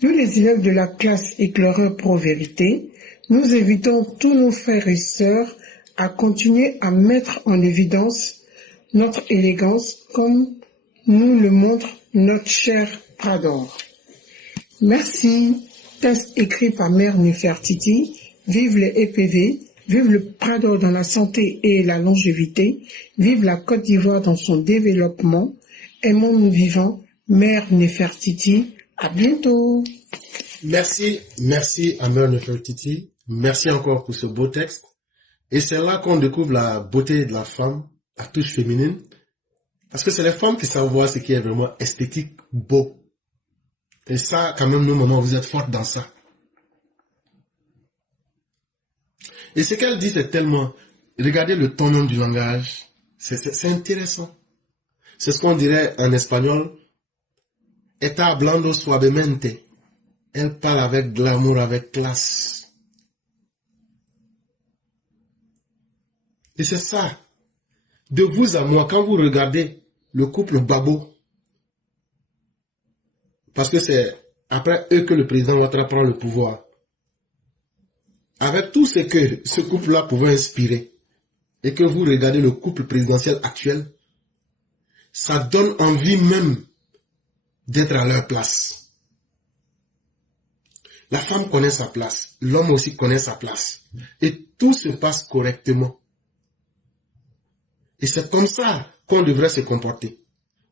Nous, les élèves de la classe éclaireur pro-vérité, nous invitons tous nos frères et sœurs à continuer à mettre en évidence notre élégance comme nous le montre notre cher Prador. Merci. Texte écrit par Mère Nefertiti. Vive les EPV, vive le Prador dans la santé et la longévité, vive la Côte d'Ivoire dans son développement. Aimons-nous vivants, Mère Nefertiti. À bientôt. Merci à Mère Nefertiti. Merci encore pour ce beau texte. Et c'est là qu'on découvre la beauté de la femme à touche féminine. Parce que c'est les femmes qui savent voir ce qui est vraiment esthétique, beau. Et ça, quand même, nous, maman, vous êtes fortes dans ça. Et ce qu'elle dit, c'est tellement... Regardez le ton du langage. C'est intéressant. C'est ce qu'on dirait en espagnol. Está hablando suavemente. Elle parle avec glamour, avec classe. Et c'est ça. De vous à moi, quand vous regardez le couple Babo, parce que c'est après eux que le président Ouattara prend le pouvoir, avec tout ce que ce couple-là pouvait inspirer, et que vous regardez le couple présidentiel actuel, ça donne envie même d'être à leur place. La femme connaît sa place, l'homme aussi connaît sa place, et tout se passe correctement. Et c'est comme ça qu'on devrait se comporter.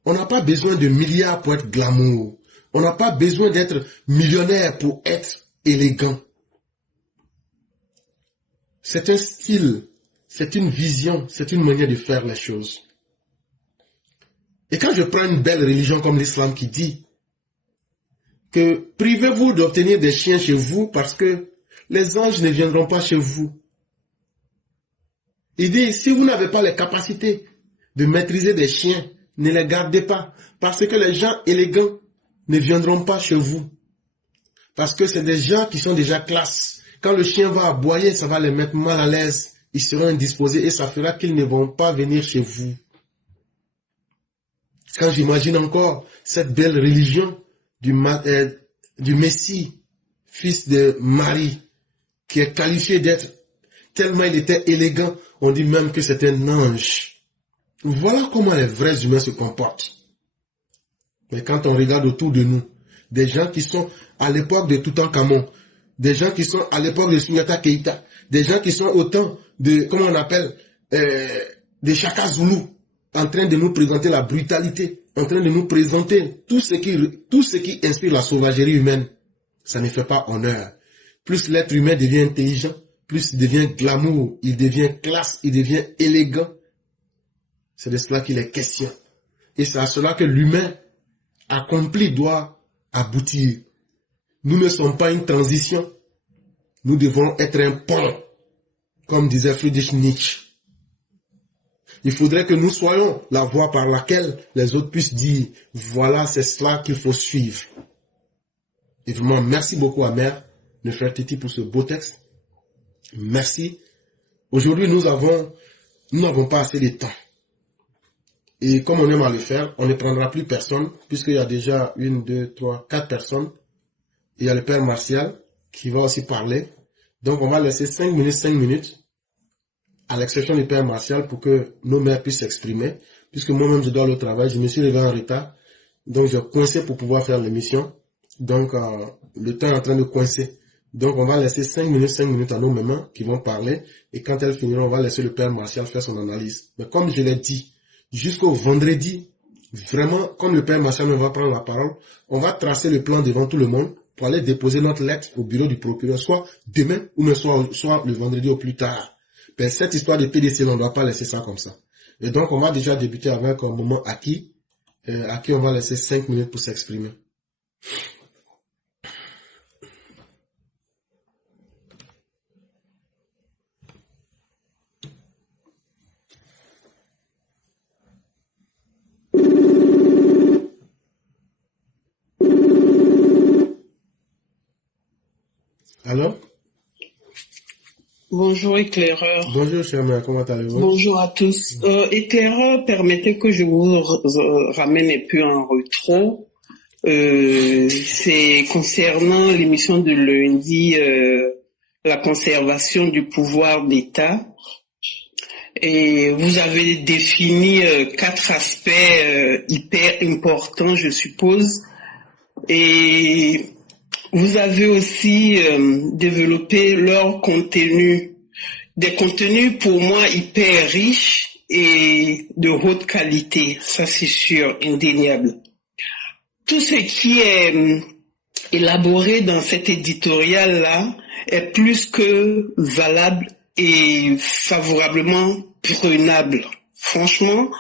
On n'a pas besoin de milliards pour être glamour. On n'a pas besoin d'être millionnaire pour être élégant. C'est un style, c'est une vision, c'est une manière de faire les choses. Et quand je prends une belle religion comme l'islam qui dit que privez-vous d'obtenir des chiens chez vous parce que les anges ne viendront pas chez vous. Il dit, si vous n'avez pas les capacités de maîtriser des chiens, ne les gardez pas parce que les gens élégants ne viendront pas chez vous. Parce que c'est des gens qui sont déjà classe. Quand le chien va aboyer, ça va les mettre mal à l'aise. Ils seront indisposés et ça fera qu'ils ne vont pas venir chez vous. Quand j'imagine encore cette belle religion du Messie, fils de Marie, qui est qualifié d'être, tellement il était élégant, on dit même que c'est un ange. Voilà comment les vrais humains se comportent. Mais quand on regarde autour de nous, des gens qui sont à l'époque de Toutankhamon, des gens qui sont à l'époque de Sundiata Keïta, des gens qui sont au temps de, comment on appelle, de Chaka Zulu, en train de nous présenter la brutalité, en train de nous présenter tout ce qui inspire la sauvagerie humaine, ça ne fait pas honneur. Plus l'être humain devient intelligent, plus il devient glamour, il devient classe, il devient élégant. C'est de cela qu'il est question. Et c'est à cela que l'humain accompli doit aboutir. Nous ne sommes pas une transition. Nous devons être un pont, comme disait Friedrich Nietzsche. Il faudrait que nous soyons la voie par laquelle les autres puissent dire, voilà, c'est cela qu'il faut suivre. Et vraiment, merci beaucoup à Mère Nefertiti pour ce beau texte. Merci. Aujourd'hui, nous n'avons pas assez de temps. Et comme on aime à le faire, on ne prendra plus personne, puisqu'il y a déjà 1, 2, 3, 4 personnes. Il y a le Père Martial qui va aussi parler. Donc, on va laisser 5 minutes, à l'exception du Père Martial, pour que nos mères puissent s'exprimer. Puisque moi-même, je dois aller au travail, je me suis levé en retard. Donc, j'ai coincé pour pouvoir faire l'émission. Donc, le temps est en train de coincer. Donc, on va laisser 5 minutes à nos mamans qui vont parler. Et quand elles finiront, on va laisser le Père Martial faire son analyse. Mais comme je l'ai dit, jusqu'au vendredi, vraiment, comme le Père Martial ne va prendre la parole, on va tracer le plan devant tout le monde pour aller déposer notre lettre au bureau du procureur, soit demain ou même soit le vendredi au plus tard. Ben, cette histoire de PDC, on ne doit pas laisser ça comme ça. Et donc, on va déjà débuter avec un moment à qui on va laisser 5 minutes pour s'exprimer. Alors? Bonjour éclaireur. Bonjour cher mère, comment allez-vous? Bonjour à tous. Éclaireur, permettez que je vous ramène un peu en rétro. C'est concernant l'émission de lundi, la conservation du pouvoir d'État. Et vous avez défini 4 aspects hyper importants, je suppose. Et vous avez aussi développé leur contenu, des contenus pour moi hyper riches et de haute qualité, ça c'est sûr, indéniable. Tout ce qui est élaboré dans cet éditorial-là est plus que valable et favorablement prenable. Franchement,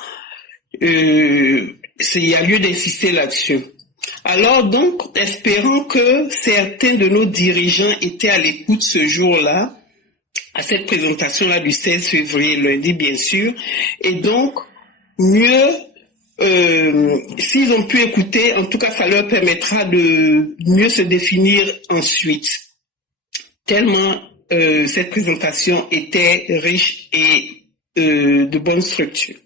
il y a lieu d'insister là-dessus. Alors donc, espérons que certains de nos dirigeants étaient à l'écoute ce jour-là, à cette présentation-là du 16 février, lundi bien sûr, et donc mieux, s'ils ont pu écouter, en tout cas ça leur permettra de mieux se définir ensuite, tellement cette présentation était riche et de bonne structure.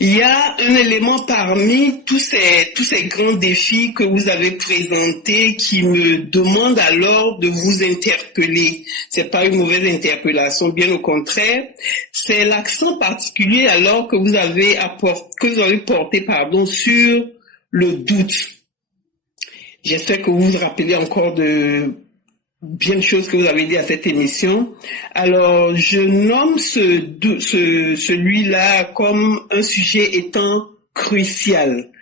Il y a un élément parmi tous ces grands défis que vous avez présentés qui me demande alors de vous interpeller. C'est pas une mauvaise interpellation, bien au contraire. C'est l'accent particulier alors que vous avez porté, sur le doute. J'espère que vous vous rappelez encore de bien de choses que vous avez dit à cette émission. Alors, je nomme celui-là comme un sujet étant crucial.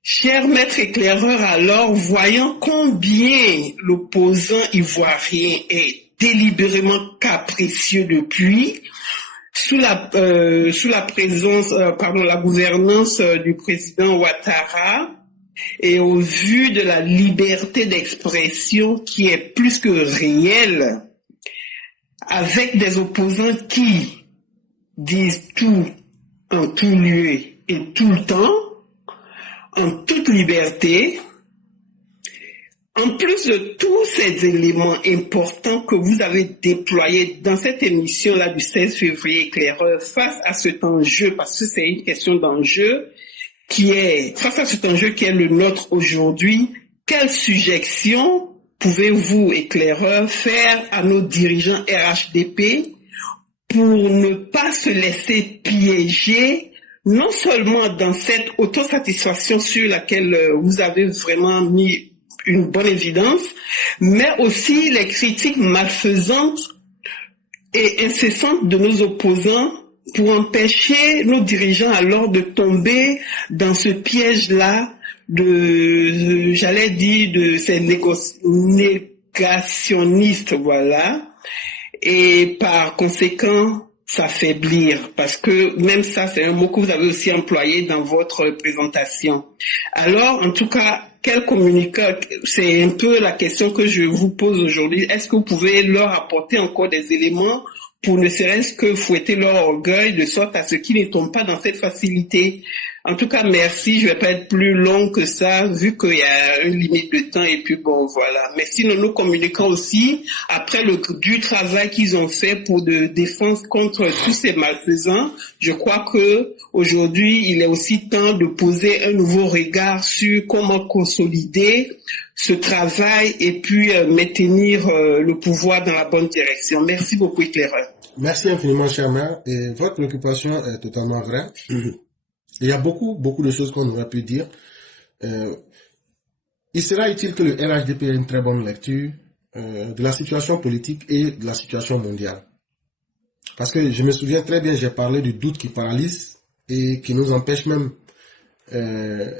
Cher maître éclaireur, alors, voyant combien l'opposant ivoirien est délibérément capricieux depuis, sous la gouvernance du président Ouattara, et au vu de la liberté d'expression qui est plus que réelle, avec des opposants qui disent tout en tout lieu et tout le temps, en toute liberté, en plus de tous ces éléments importants que vous avez déployés dans cette émission-là du 16 février éclaireur, face à cet enjeu, parce que c'est une question d'enjeu, face à cet enjeu qui est le nôtre aujourd'hui, quelle suggestion pouvez-vous, éclaireur, faire à nos dirigeants RHDP pour ne pas se laisser piéger, non seulement dans cette autosatisfaction sur laquelle vous avez vraiment mis une bonne évidence, mais aussi les critiques malfaisantes et incessantes de nos opposants pour empêcher nos dirigeants alors de tomber dans ce piège-là de ces négationnistes, voilà, et par conséquent s'affaiblir, parce que même ça, c'est un mot que vous avez aussi employé dans votre présentation. Alors, en tout cas, quel communicat, c'est un peu la question que je vous pose aujourd'hui. Est-ce que vous pouvez leur apporter encore des éléments pour ne serait-ce que fouetter leur orgueil de sorte à ce qu'ils ne tombent pas dans cette facilité? En tout cas, merci. Je vais pas être plus long que ça, vu qu'il y a une limite de temps. Et puis bon, voilà. Mais sinon, nous communiquons aussi après du travail qu'ils ont fait pour de défense contre tous ces malfaisants. Je crois que aujourd'hui, il est aussi temps de poser un nouveau regard sur comment consolider ce travail et puis maintenir le pouvoir dans la bonne direction. Merci beaucoup, éclaireur. Merci infiniment, chère mère. Et votre préoccupation est totalement vraie. Il y a beaucoup de choses qu'on aurait pu dire. Il sera utile que le RHDP ait une très bonne lecture de la situation politique et de la situation mondiale. Parce que je me souviens très bien, j'ai parlé du doute qui paralyse et qui nous empêche même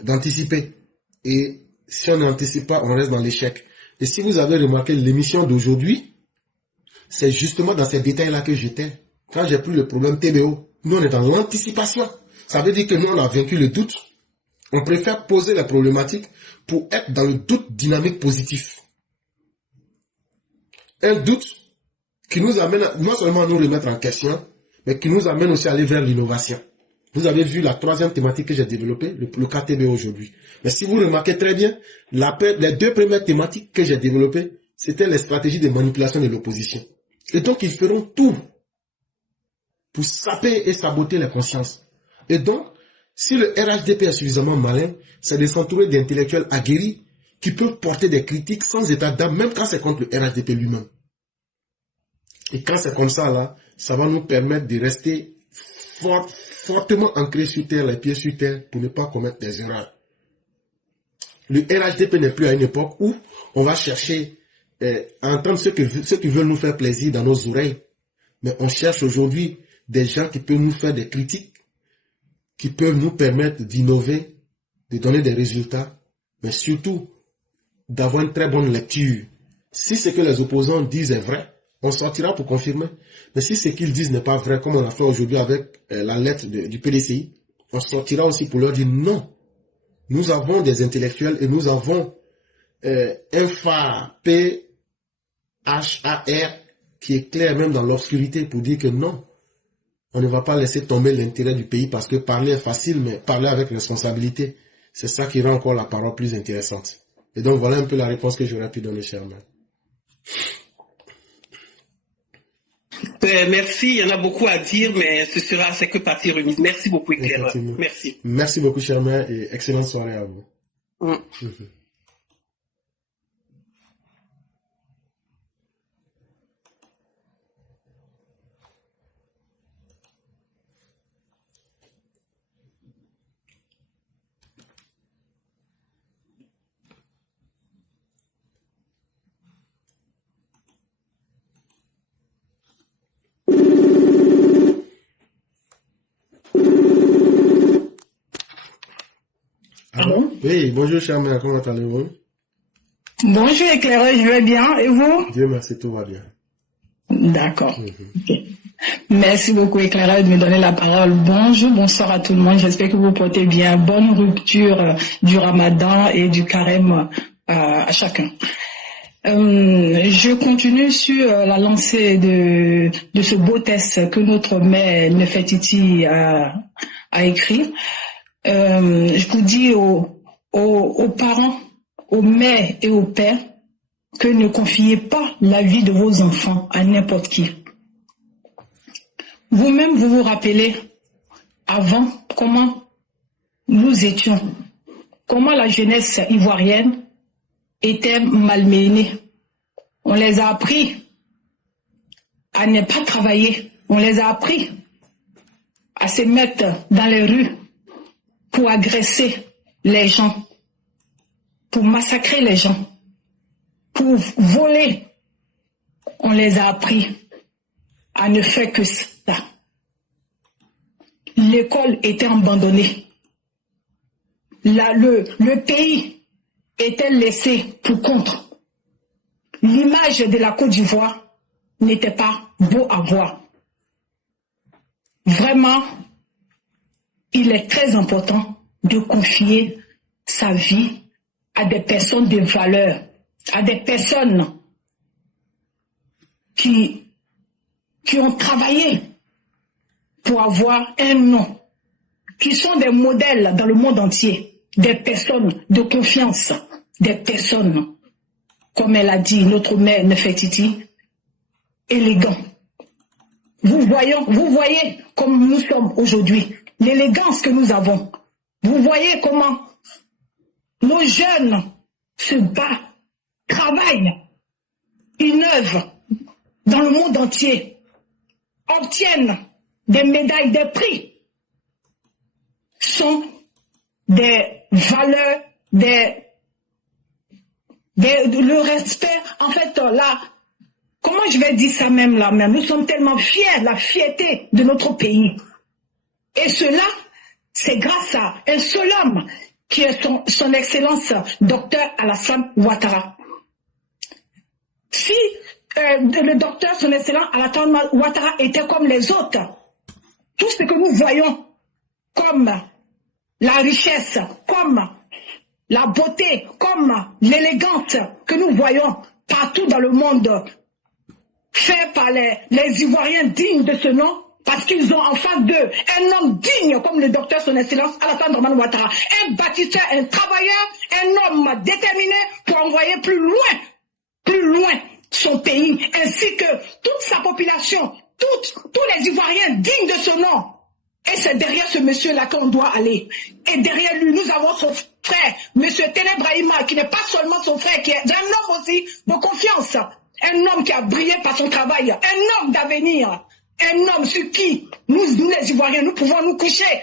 d'anticiper. Et si on n'anticipe pas, on reste dans l'échec. Et si vous avez remarqué l'émission d'aujourd'hui, c'est justement dans ces détails-là que j'étais. Quand j'ai pris le problème TBO, nous on est dans l'anticipation. Ça veut dire que nous on a vaincu le doute. On préfère poser la problématique pour être dans le doute dynamique positif. Un doute qui nous amène non seulement à nous remettre en question, mais qui nous amène aussi à aller vers l'innovation. Vous avez vu la troisième thématique que j'ai développée, le cas TBO aujourd'hui. Mais si vous remarquez très bien, les deux premières thématiques que j'ai développées, c'était les stratégies de manipulation de l'opposition. Et donc, ils feront tout pour saper et saboter les consciences. Et donc, si le RHDP est suffisamment malin, c'est de s'entourer d'intellectuels aguerris qui peuvent porter des critiques sans état d'âme, même quand c'est contre le RHDP lui-même. Et quand c'est comme ça, là, ça va nous permettre de rester fortement ancrés sur terre, les pieds sur terre, pour ne pas commettre des erreurs. Le RHDP n'est plus à une époque où on va chercher à entendre ceux qui veulent nous faire plaisir dans nos oreilles. Mais on cherche aujourd'hui des gens qui peuvent nous faire des critiques, qui peuvent nous permettre d'innover, de donner des résultats, mais surtout d'avoir une très bonne lecture. Si ce que les opposants disent est vrai, on sortira pour confirmer. Mais si ce qu'ils disent n'est pas vrai, comme on a fait aujourd'hui avec la lettre du PDCI, on sortira aussi pour leur dire non. Nous avons des intellectuels et nous avons un phare PHAR qui est clair même dans l'obscurité pour dire que non. On ne va pas laisser tomber l'intérêt du pays parce que parler est facile, mais parler avec responsabilité, c'est ça qui rend encore la parole plus intéressante. Et donc voilà un peu la réponse que j'aurais pu donner, cher maître. Merci, il y en a beaucoup à dire, mais c'est que partie remise. Merci beaucoup, éclaireur. Merci. Merci beaucoup, cher maître, et excellente soirée à vous. Allô? Oui, bonjour, cher maître, comment allez-vous? Bonjour éclaireur, je vais bien. Et vous? Dieu merci, tout va bien. D'accord. Okay. Merci beaucoup éclaireur de me donner la parole. Bonjour, bonsoir à tout le monde. J'espère que vous portez bien. Bonne rupture du Ramadan et du carême à chacun. Je continue sur la lancée de ce beau texte que notre mère Nefertiti a écrit. Je vous dis aux parents, aux mères et aux pères que ne confiez pas la vie de vos enfants à n'importe qui. Vous-même, vous vous rappelez avant comment nous étions, comment la jeunesse ivoirienne était malmenée. On les a appris à ne pas travailler. On les a appris à se mettre dans les rues pour agresser les gens, pour massacrer les gens, pour voler. On les a appris à ne faire que ça. L'école était abandonnée. Le pays était laissé pour compte. L'image de la Côte d'Ivoire n'était pas beau à voir. Vraiment, il est très important de confier sa vie à des personnes de valeur, à des personnes qui ont travaillé pour avoir un nom qui sont des modèles dans le monde entier, des personnes de confiance, des personnes, comme elle a dit, notre mère Nefertiti, élégants. Vous voyez comme nous sommes aujourd'hui, l'élégance que nous avons. Vous voyez comment nos jeunes se battent, travaillent, innovent dans le monde entier, obtiennent des médailles, des prix, sont des valeurs, le respect, en fait, là, comment je vais dire ça même là, nous sommes tellement fiers, la fierté de notre pays. Et cela, c'est grâce à un seul homme, qui est son Excellence, Docteur Alassane Ouattara. Si le docteur, son Excellence Alassane Ouattara était comme les autres, tout ce que nous voyons comme la richesse, comme la beauté, comme l'élégance que nous voyons partout dans le monde, fait par les Ivoiriens dignes de ce nom, parce qu'ils ont en face d'eux un homme digne comme le docteur son Excellence Alassane Ouattara, un bâtisseur, un travailleur, un homme déterminé pour envoyer plus loin son pays, ainsi que toute sa population, tous les Ivoiriens dignes de ce nom. Et c'est derrière ce monsieur-là qu'on doit aller. Et derrière lui, nous avons son frère, monsieur Téné Brahima, qui n'est pas seulement son frère, qui est un homme aussi de confiance, un homme qui a brillé par son travail, un homme d'avenir, un homme sur qui nous les Ivoiriens, nous pouvons nous coucher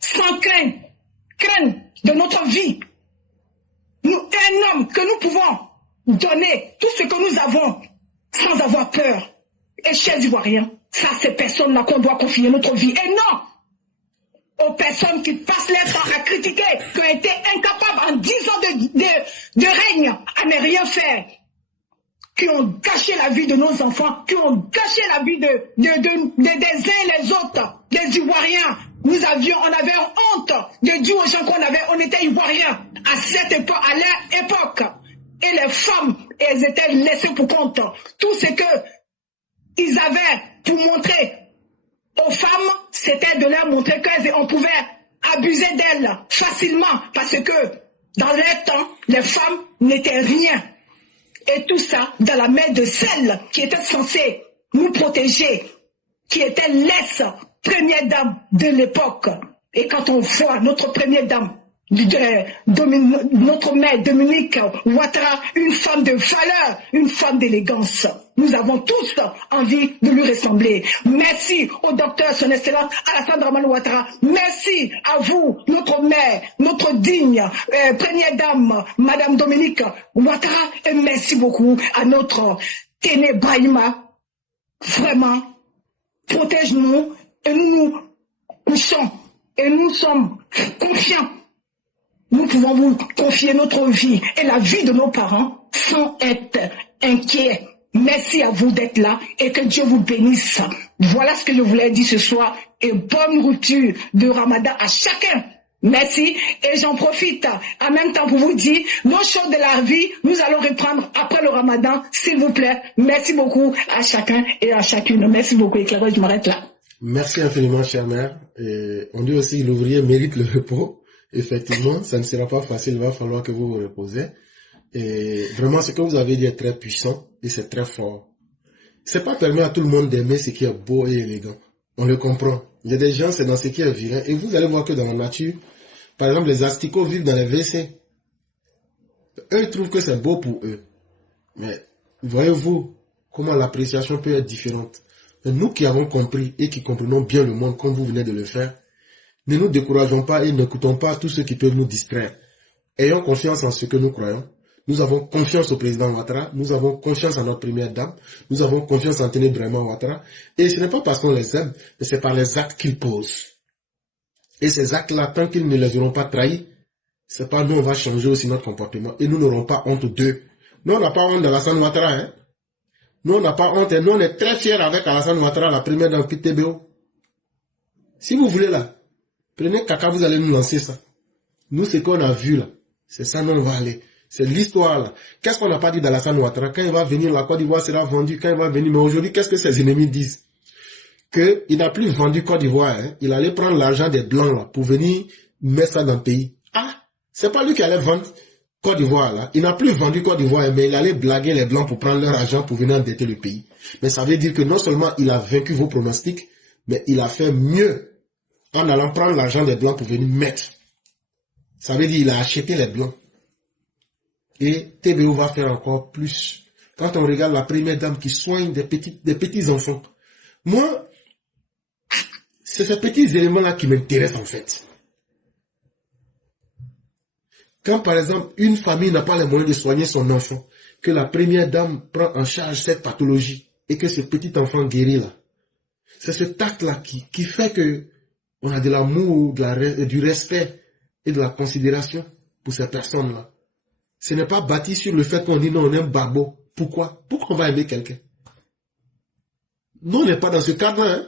sans crainte de notre vie. Un homme que nous pouvons donner tout ce que nous avons sans avoir peur. Et chers Ivoiriens, ça, ces personnes-là qu'on doit confier notre vie. Et non aux personnes qui passent leur temps à critiquer, qui ont été incapables en 10 ans de règne à ne rien faire, qui ont gâché la vie de nos enfants, qui ont gâché la vie des uns et les autres, des Ivoiriens. On avait honte de dire aux gens on était Ivoiriens à cette époque, à leur époque. Et les femmes, elles étaient laissées pour compte. Tout ce que ils avaient pour montrer aux femmes, c'était de leur montrer qu'on pouvait abuser d'elles facilement, parce que dans leur temps, les femmes n'étaient rien. Et tout ça dans la main de celle qui était censée nous protéger, qui était l'ex première dame de l'époque. Et quand on voit notre première dame, notre mère Dominique Ouattara, une femme de valeur, une femme d'élégance, nous avons tous envie de lui ressembler. Merci au docteur son Excellence Alassane Ouattara. Merci à vous, notre mère, notre digne première dame, Madame Dominique Ouattara. Et merci beaucoup à notre Téné Brahima. Vraiment, protège-nous et nous nous couchons et nous sommes confiants. Nous pouvons vous confier notre vie et la vie de nos parents sans être inquiets. Merci à vous d'être là et que Dieu vous bénisse. Voilà ce que je voulais dire ce soir et bonne rupture de Ramadan à chacun. Merci et j'en profite en même temps pour vous dire nos choses de la vie, nous allons reprendre après le Ramadan, s'il vous plaît. Merci beaucoup à chacun et à chacune. Merci beaucoup et je m'arrête là. Merci infiniment, chère mère. Et on dit aussi l'ouvrier mérite le repos. Effectivement, ça ne sera pas facile, il va falloir que vous vous reposez. Et vraiment, ce que vous avez dit est très puissant et c'est très fort. C'est pas permis à tout le monde d'aimer ce qui est beau et élégant. On le comprend. Il y a des gens, c'est dans ce qui est vilain. Et vous allez voir que dans la nature, par exemple, les asticots vivent dans les WC. Eux, ils trouvent que c'est beau pour eux. Mais voyez-vous comment l'appréciation peut être différente. Mais nous qui avons compris et qui comprenons bien le monde comme vous venez de le faire, ne nous décourageons pas et n'écoutons pas tous ceux qui peuvent nous distraire. Ayons confiance en ce que nous croyons. Nous avons confiance au président Ouattara. Nous avons confiance en notre première dame. Nous avons confiance en Téné Brahima Ouattara. Et ce n'est pas parce qu'on les aime, mais c'est par les actes qu'ils posent. Et ces actes-là, tant qu'ils ne les auront pas trahis, c'est pas nous, on va changer aussi notre comportement. Et nous n'aurons pas honte d'eux. Nous, on n'a pas honte d'Alassane Ouattara, hein. Nous, on n'a pas honte. Et nous, on est très fiers avec Alassane Ouattara, la première dame PTBO. Si vous voulez là, prenez caca, vous allez nous lancer ça. Nous, ce qu'on a vu là, c'est ça, nous, on va aller. C'est l'histoire là. Qu'est-ce qu'on n'a pas dit d'Alassane Ouattara? Quand il va venir, la Côte d'Ivoire sera vendue. Quand il va venir, mais aujourd'hui, qu'est-ce que ses ennemis disent? qu'il n'a plus vendu Côte d'Ivoire. Hein. Il allait prendre l'argent des Blancs là, pour venir mettre ça dans le pays. Ah, c'est pas lui qui allait vendre Côte d'Ivoire là. Il n'a plus vendu Côte d'Ivoire, mais il allait blaguer les Blancs pour prendre leur argent pour venir endetter le pays. Mais ça veut dire que non seulement il a vaincu vos pronostics, mais il a fait mieux en allant prendre l'argent des Blancs pour venir mettre. Ça veut dire qu'il a acheté les Blancs. Et TBO va faire encore plus. Quand on regarde la première dame qui soigne des petits enfants, moi, c'est ces petits éléments-là qui m'intéressent en fait. Quand par exemple, une famille n'a pas les moyens de soigner son enfant, que la première dame prend en charge cette pathologie et que ce petit enfant guérit là, c'est ce tact-là qui fait que on a de l'amour, du respect et de la considération pour ces personnes-là. Ce n'est pas bâti sur le fait qu'on dit non, on aime Babo. Pourquoi? Pourquoi on va aimer quelqu'un? Non, on n'est pas dans ce cadre-là. Hein?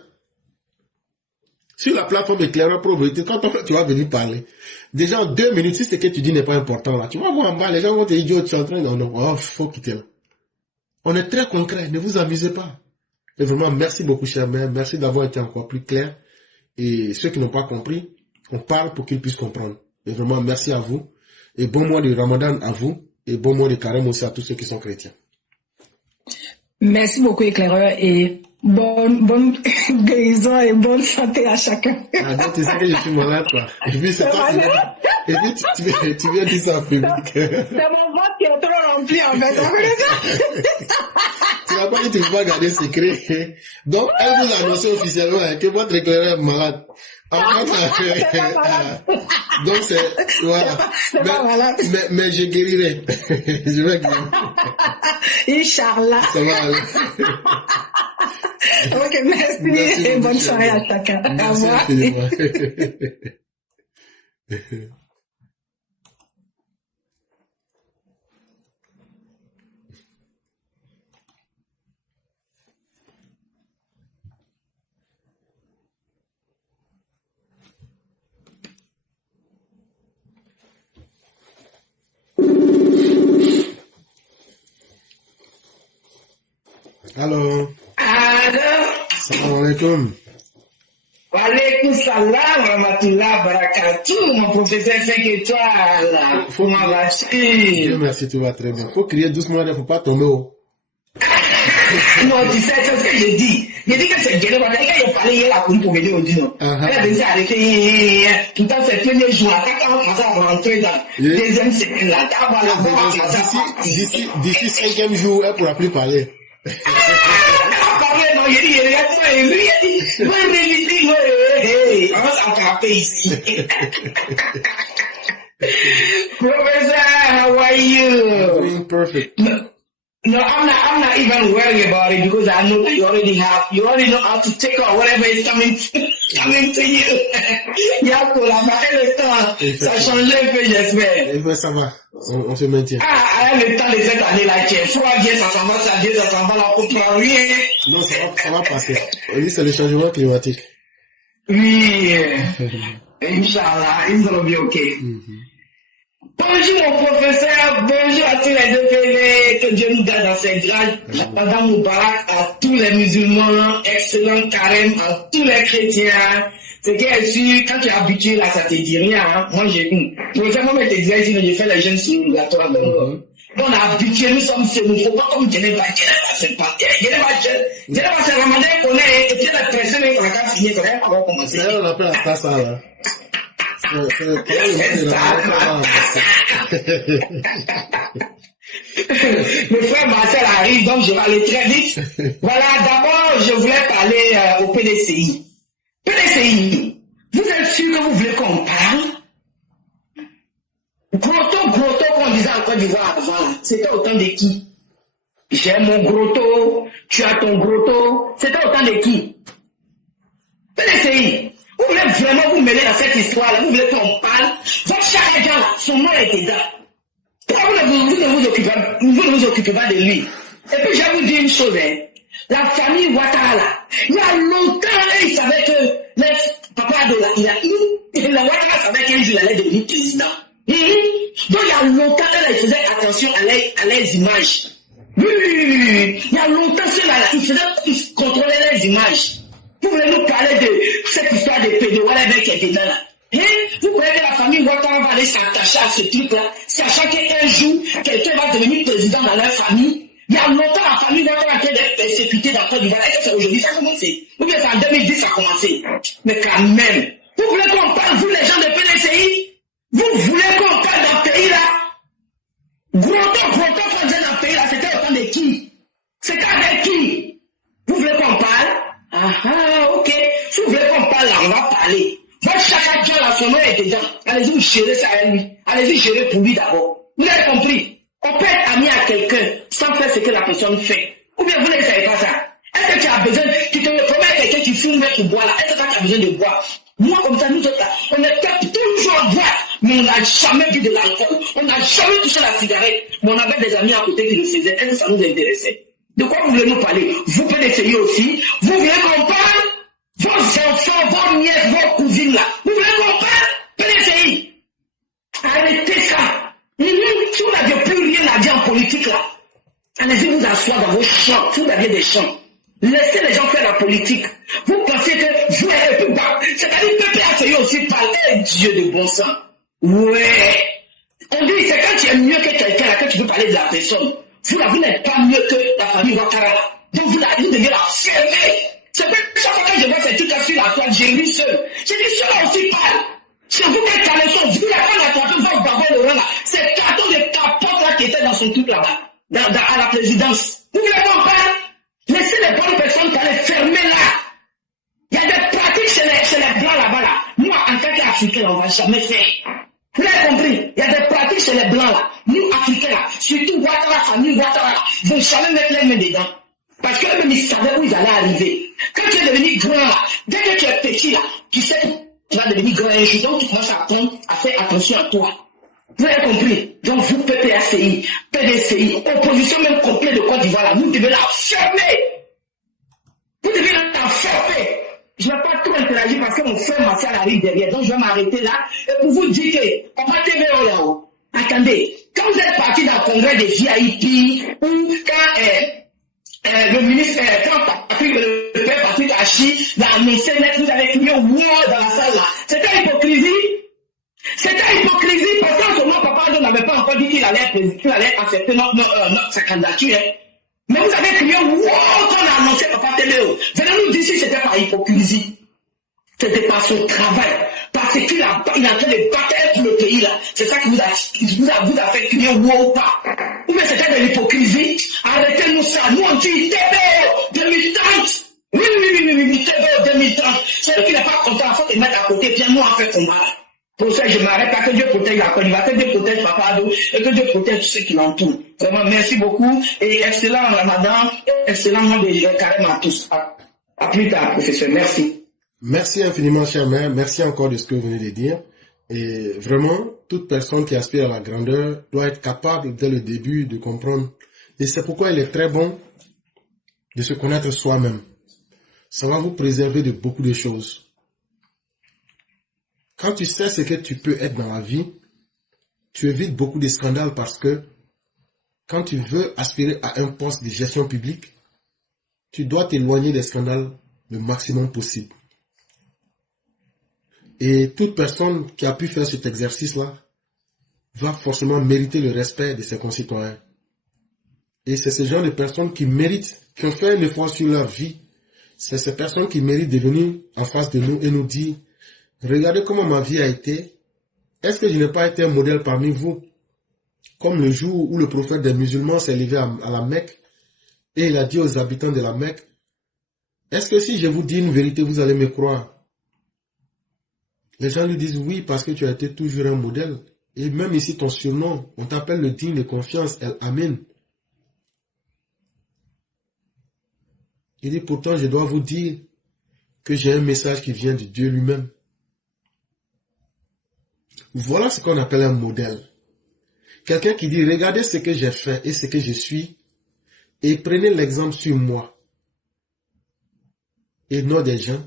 Sur la plateforme éclaireur probabilité, quand tu vas venir parler, déjà en 2 minutes, si ce que tu dis n'est pas important là, tu vas voir en bas, les gens vont te dire, tu es en train de... Non, oh, faut quitter là. On est très concret, ne vous amusez pas. Et vraiment, merci beaucoup, cher mère. Merci d'avoir été encore plus clair. Et ceux qui n'ont pas compris, on parle pour qu'ils puissent comprendre. Et vraiment, merci à vous. Et bon mois de Ramadan à vous. Et bon mois de Carême aussi à tous ceux qui sont chrétiens. Merci beaucoup, éclaireur, et bonne guérison et bonne santé à chacun. Ah, donc tu sais que je suis malade, quoi. Et puis c'est toi qui viens. Et puis tu viens dire ça en public. C'est mon ventre qui est trop rempli, en fait. Tu n'as pas dit que tu ne peux pas garder secret. Donc, elle vous a annoncé officiellement que votre éclaireur est malade. En fait, donc c'est, voilà. Mais je guérirai. Je vais guérir. Inch'Allah. Ça va aller. Ok, merci et bonne soirée à chacun. Au revoir. Allô. Allô. Salam alaikum. Wa alaikum salam wa rahmatullah barakatuh, mon professeur 5 étoiles. Comment vas-tu? Dieu merci, tu vas très bien. Faut crier doucement, il ne faut pas tomber haut. Non, tu sais ce que j'ai dit. J'ai dit que c'est Dieu. Quand il parlait hier à pour me dire au dîner. Elle a déjà arrêté. Tout le temps, c'est le premier jour. Quand on commence à rentrer dans la deuxième semaine, là, d'ici 5e jour, elle ne pourra plus parler. Professor, how are you? Doing perfect. No, I'm not even worried about it because I know that you already know how to take out whatever is coming to you. Ya collaboré le temps, ça change un peu, j'espère. Et ça va, on se maintient. Ah, avec le temps de cette année-là, qui est froid, bien, ça s'en va, là, on comprend rien. Non, ça va passer. On dit c'est le changement climatique. Oui, Inch'Allah, it's gonna be okay. Bonjour mon professeur, bonjour à tous les deux que Dieu nous donne dans ses grâces. Madame Moubarak, à tous les musulmans, excellent carême, à tous les chrétiens. C'est qu'elle est sûr, quand tu es habitué là, ça te dit rien. Hein? Moi, professeur, moi, je te disais, sinon, j'ai fait les jeunes sur l'obligatoire. On a habitué, nous sommes chez nous, il ne faut pas comme Geneva, c'est pas. Geneva, c'est Ramadan qu'on est, et puis la personne est en train de finir, on va commencer. C'est on appelle la tasse là. Le frère Marcel arrive, donc je vais aller très vite. Voilà, d'abord, je voulais parler au PDCI. PDCI, vous êtes sûr que vous voulez qu'on parle? Grotto qu'on disait en Côte d'Ivoire avant, c'était autant de qui? J'ai mon grotto, tu as ton grotto, c'était autant de qui? PDCI. Vous voulez vraiment vous mêler dans cette histoire-là, vous voulez qu'on parle, votre charrette là, son nom est dedans. Pourquoi vous ne vous occupez pas de lui? Et puis je vais vous dire une chose, hein. La famille Ouattara là, il y a longtemps, il savait que le papa de la Ouattara savait qu'un jour il allait devenir président. Donc il y a longtemps, il faisait attention à leurs images. Oui, il y a longtemps, il contrôlait les images. Vous voulez nous parler de cette histoire de pédophiles qui est dedans là. Hein? Vous croyez que la famille Ouattara va aller s'attacher à ce truc-là, sachant qu'un jour, quelqu'un va devenir président dans leur famille? Il y a longtemps, la famille Ouattara qui est persécutée dans Côte d'Ivoire. Est-ce que c'est aujourd'hui ça a commencé? Ou bien c'est en 2010 ça a commencé? Mais quand même, vous voulez qu'on parle, vous les gens de PDCI? Vous voulez qu'on parle d'un pays là? Gros temps, quand j'ai dans le pays là, c'était au temps de qui? C'était avec qui? Vous voulez qu'on parle? Ah, ok. Si vous voulez qu'on parle là, on va parler. Votre chacun qui a la son nom est dedans. Allez-y, vous gérez ça à lui. Allez-y, gérez pour lui d'abord. Vous avez compris? On peut être ami à quelqu'un sans faire ce que la personne fait. Ou bien vous ne savez pas ça. Est-ce que tu as besoin, tu te promets quelqu'un qui fume pour boire là? Est-ce que tu as besoin de boire? Moi, comme ça, nous autres là, on est toujours à boire, mais on n'a jamais bu de l'alcool. On n'a jamais touché la cigarette. Mais on avait des amis à côté qui le faisaient. Est-ce que ça nous intéressait? De quoi vous voulez nous parler? Vous pouvez essayer aussi. Vous voulez qu'on parle? Vos enfants, vos nièces, vos cousines là. Vous voulez qu'on parle? PDCI. Arrêtez ça. Si vous n'aviez plus rien à dire en politique là, allez-y vous asseoir dans vos champs. Si vous aviez des champs. Laissez les gens faire la politique. Vous pensez que vous êtes plus bas. C'est-à-dire que PPACI aussi parler. Dieu de bon sang. Ouais. On dit c'est quand tu es mieux que quelqu'un là que tu veux parler de la personne. Vous n'êtes pas mieux que la famille Ouattara. Donc vous devez la fermer. C'est que chaque fois que je vois ces trucs-là sur la toile, j'ai lu seul. J'ai dit ceux-là aussi parlent. C'est vous qui êtes calés, vous n'avez pas la carton, vous bavez le rang là. C'est le carton de capote là qui était dans son truc là-bas, à la présidence. Vous voulez qu'on parle? Laissez les bonnes personnes qui allaient fermer là. Il y a des pratiques chez les blancs là-bas là. Moi, en tant qu'Africain, on ne va jamais faire. Vous avez compris? Il y a des pratiques chez les blancs là. Nous, Africains là, surtout Ouattara, famille Ouattara là, ils vont jamais mettre les mains dedans. Parce que eux-mêmes, ils savaient où ils allaient arriver. Quand tu es devenu grand là, dès que tu es petit là, tu sais que tu vas devenir grand un jour. Donc tu commences à faire attention à toi. Vous avez compris? Donc vous, PPACI, PDCI, opposition même complète de Côte d'Ivoire là, vous devez la fermer. Vous devez la fermer. Je ne vais pas trop interagir parce que mon frère Martial arrive derrière. Donc je vais m'arrêter là. Et pour vous dire qu'on va TVO là-haut. Attendez, quand vous êtes parti dans le congrès des VIP, ou quand le ministre, le père Patrick Hachi l'a annoncé, vous avez crié au moins dans la salle là. C'était hypocrisie. C'était hypocrisie parce qu'en ce moment, Papa Ado n'avait pas encore dit qu'il allait accepter sa candidature. Mais vous avez crié wow quand on a annoncé Papa Téléo. Venez nous dire si c'était pas hypocrisie. C'était pas son travail. Parce qu'il est en train de battre pour le pays là. C'est ça qui vous a fait crier wow ou pas. Ou bien c'était de l'hypocrisie. Arrêtez-nous ça. Nous on dit TVO 2030. Oui, TVO 2030. C'est eux qui n'est pas content. Il faut te mettre à côté. Puis nous on fait combat. Pour ça, je m'arrête pas que Dieu protège la Côte d'Ivoire, que Dieu protège Papa Ado et que Dieu protège tous ceux qui l'entourent. Vraiment, merci beaucoup et excellent Ramadan, excellent mois de carême à tous. À plus tard, professeur. Merci. Merci infiniment, cher maire. Merci encore de ce que vous venez de dire. Et vraiment, toute personne qui aspire à la grandeur doit être capable dès le début de comprendre. Et c'est pourquoi il est très bon de se connaître soi-même. Ça va vous préserver de beaucoup de choses. Quand tu sais ce que tu peux être dans la vie, tu évites beaucoup de scandales parce que quand tu veux aspirer à un poste de gestion publique, tu dois t'éloigner des scandales le maximum possible. Et toute personne qui a pu faire cet exercice-là va forcément mériter le respect de ses concitoyens. Et c'est ce genre de personnes qui méritent, qui ont fait un effort sur leur vie. C'est ces personnes qui méritent de venir en face de nous et nous dire regardez comment ma vie a été. Est-ce que je n'ai pas été un modèle parmi vous? Comme le jour où le prophète des musulmans s'est levé à la Mecque et il a dit aux habitants de la Mecque, est-ce que si je vous dis une vérité, vous allez me croire? Les gens lui disent oui parce que tu as été toujours un modèle. Et même ici ton surnom, on t'appelle le digne de confiance, El Amin. Il dit pourtant je dois vous dire que j'ai un message qui vient de Dieu lui-même. Voilà ce qu'on appelle un modèle. Quelqu'un qui dit, regardez ce que j'ai fait et ce que je suis, et prenez l'exemple sur moi. Et non des gens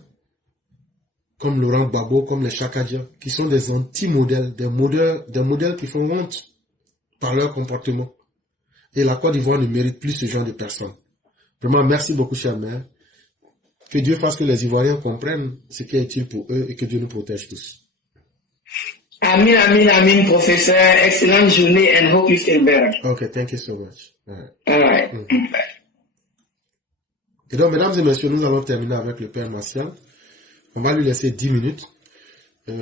comme Laurent Gbagbo, comme les Chakadia, qui sont des anti-modèles, des modèles qui font honte par leur comportement. Et la Côte d'Ivoire ne mérite plus ce genre de personnes. Vraiment, merci beaucoup, cher maire. Que Dieu fasse que les Ivoiriens comprennent ce qui est utile pour eux et que Dieu nous protège tous. Amin, amin, amin, professeur. Excellente journée and hope you feel better. Okay, thank you so much. All right. Et donc, mesdames et messieurs, nous allons terminer avec le Père Martial. On va lui laisser 10 minutes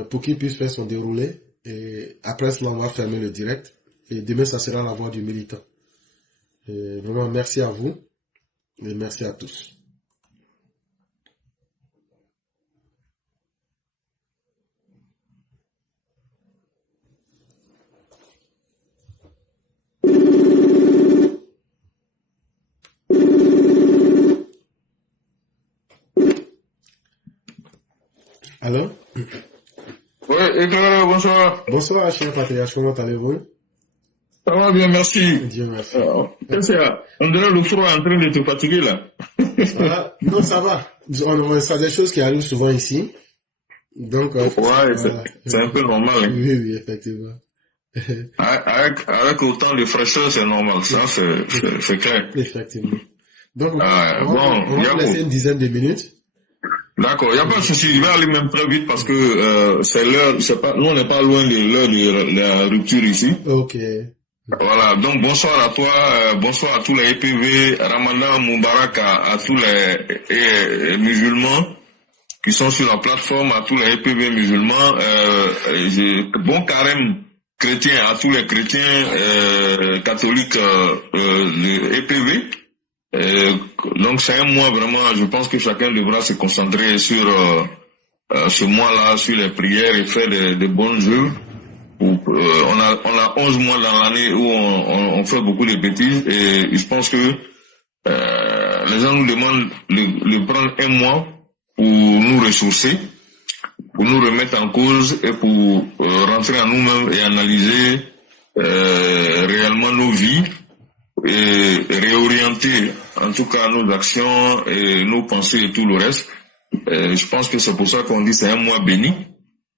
pour qu'il puisse faire son déroulé. Et après cela, on va fermer le direct. Et demain, ça sera la voix du militant. Et vraiment, merci à vous. Et merci à tous. Allô? Oui, éclaireur, bonsoir. Bonsoir, cher patriarche, comment allez-vous? Ça va bien, merci. Dieu merci. Qu'est-ce qu'il y a? On dirait le froid en train de te fatiguer là. Non, ça va. C'est des choses qui arrivent souvent ici. Donc, c'est un peu normal. Hein. Oui, effectivement. Avec autant de fraîcheur, c'est normal. Ça, c'est clair. Effectivement. Donc, on va laisser une dizaine de minutes. D'accord, il n'y a pas de souci. Je vais aller même très vite parce que c'est l'heure, nous on n'est pas loin de l'heure de la rupture ici. Ok. Voilà, donc bonsoir à toi, bonsoir à tous les EPV, Ramadan Moubarak à tous les musulmans qui sont sur la plateforme, à tous les EPV musulmans, bon carême chrétien à tous les chrétiens catholiques de EPV. Donc c'est un mois vraiment, je pense que chacun devra se concentrer sur ce mois-là, sur les prières et faire de bonnes œuvres. On a 11 mois dans l'année où on fait beaucoup de bêtises et je pense que les gens nous demandent de prendre un mois pour nous ressourcer, pour nous remettre en cause et pour rentrer en nous-mêmes et analyser réellement nos vies et réorienter en tout cas nos actions et nos pensées et tout le reste. Je pense que c'est pour ça qu'on dit c'est un mois béni.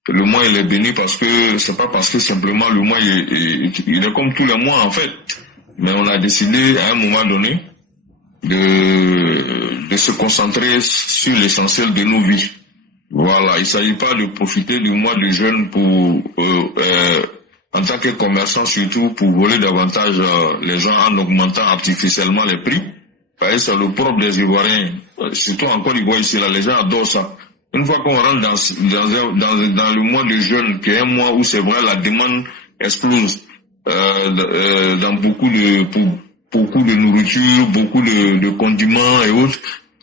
Le mois il est béni parce que c'est pas parce que simplement le mois il est comme tous les mois en fait, mais on a décidé à un moment donné de se concentrer sur l'essentiel de nos vies. Voilà, il s'agit pas de profiter du mois de jeûne pour en tant que commerçant surtout pour voler davantage les gens en augmentant artificiellement les prix. C'est le propre des Ivoiriens, surtout en Côte d'Ivoire ici là, les gens adorent ça. Une fois qu'on rentre dans le mois de jeûne, qui est un mois où c'est vrai la demande explose dans beaucoup de nourriture, beaucoup de condiments et autres,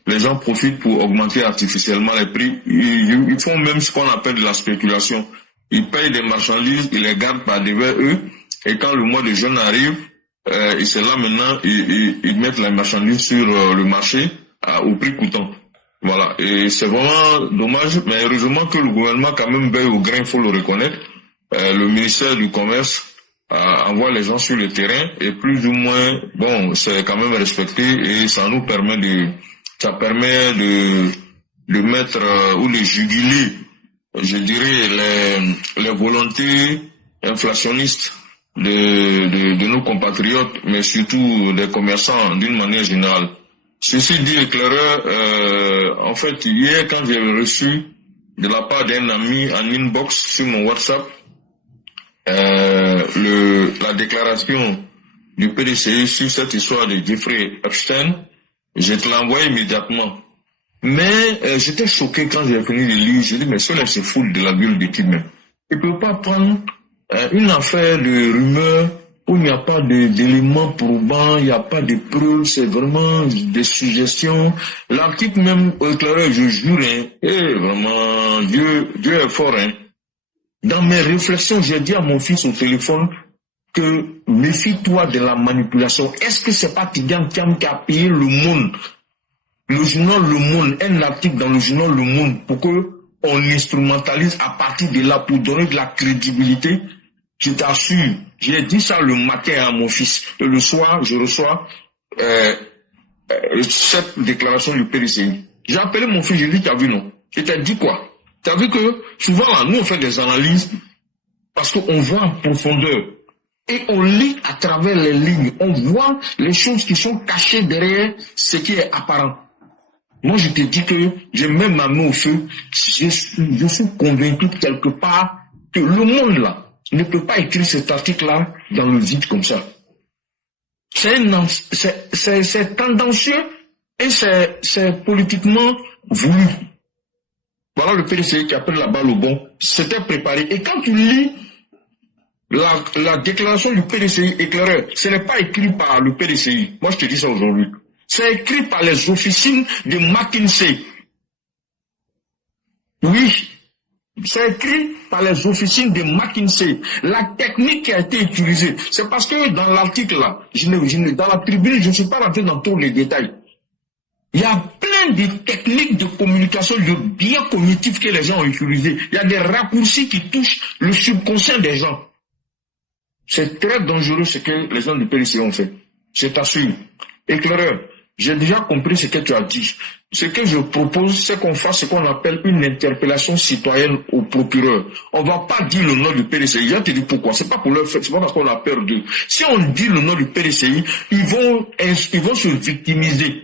les gens profitent pour augmenter artificiellement les prix. Ils font même ce qu'on appelle de la spéculation. Ils payent des marchandises, ils les gardent par devers eux, et quand le mois de jeûne arrive, et c'est là maintenant, ils mettent les marchandises sur le marché au prix coûtant. Voilà, et c'est vraiment dommage, mais heureusement que le gouvernement quand même veille au grain, il faut le reconnaître. Le ministère du Commerce envoie les gens sur le terrain et plus ou moins, bon, c'est quand même respecté et ça nous permet de mettre ou de juguler, je dirais, les volontés inflationnistes de nos compatriotes, mais surtout des commerçants d'une manière générale. Ceci dit, éclaireur, en fait, hier, quand j'ai reçu de la part d'un ami en inbox sur mon WhatsApp, la déclaration du PDCI sur cette histoire de Jeffrey Epstein, je te l'ai envoyé immédiatement. Mais j'étais choqué quand j'ai fini de lire. J'ai dit, mais cela se fout de la gueule de qui même. Il ne peut pas prendre une affaire de rumeur où il n'y a pas d'éléments probants, il n'y a pas de preuves, c'est vraiment des suggestions. L'article même, éclaireur, je jure, vraiment, Dieu est fort. Hein. Dans mes réflexions, j'ai dit à mon fils au téléphone que méfie-toi de la manipulation. Est-ce que c'est pas Tidjane Thiam qui a payé Le Monde, le journal Le Monde, un article dans le journal Le Monde pour qu'on instrumentalise à partir de là pour donner de la crédibilité? Je t'assure, j'ai dit ça le matin à mon fils. Et le soir, je reçois cette déclaration du PDCI. J'ai appelé mon fils, j'ai dit, t'as vu non? Et t'as dit quoi? T'as vu que souvent là, nous on fait des analyses parce qu'on voit en profondeur. Et on lit à travers les lignes. On voit les choses qui sont cachées derrière ce qui est apparent. Moi, je te dis que je mets ma main au feu. Je suis convaincu quelque part que le monde là ne peut pas écrire cet article-là dans le vide comme ça. C'est tendancieux et c'est politiquement voulu. Voilà le PDCI qui appelle la balle au bon. C'était préparé. Et quand tu lis la déclaration du PDCI éclaireur, ce n'est pas écrit par le PDCI. Moi, je te dis ça aujourd'hui. C'est écrit par les officines de McKinsey. Oui, c'est écrit par les officines de McKinsey. La technique qui a été utilisée, c'est parce que dans l'article là, dans la tribune, je ne suis pas rentré dans tous les détails. Il y a plein de techniques de communication, de biais cognitifs que les gens ont utilisés. Il y a des raccourcis qui touchent le subconscient des gens. C'est très dangereux ce que les gens du PDC ont fait. Je t'assure. Éclaireur, j'ai déjà compris ce que tu as dit. Ce que je propose, c'est qu'on fasse ce qu'on appelle une interpellation citoyenne au procureur. On ne va pas dire le nom du PDCI. Je te dis pourquoi. C'est pas pour leur faire, c'est pas parce qu'on a peur d'eux. Si on dit le nom du PDCI, ils vont se victimiser.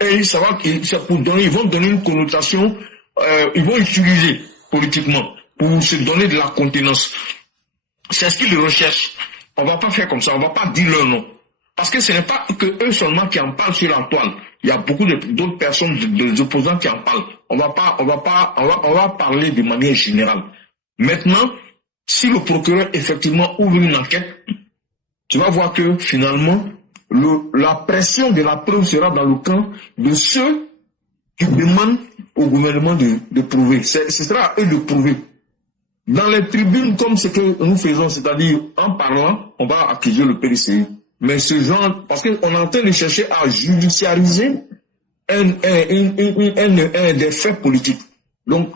Et ça va, c'est pour donner, ils vont donner une connotation, ils vont utiliser politiquement pour se donner de la contenance. C'est ce qu'ils recherchent. On va pas faire comme ça. On va pas dire leur nom. Parce que ce n'est pas que eux seulement qui en parlent sur la toile. Il y a beaucoup d'autres personnes, des opposants qui en parlent. On va parler de manière générale. Maintenant, si le procureur effectivement ouvre une enquête, tu vas voir que finalement, la pression de la preuve sera dans le camp de ceux qui demandent au gouvernement de prouver. Ce sera à eux de prouver. Dans les tribunes, comme ce que nous faisons, c'est-à-dire en parlant, on va accuser le PDCI. Mais ce genre, parce qu'on est en train de chercher à judiciariser des faits politiques. Donc,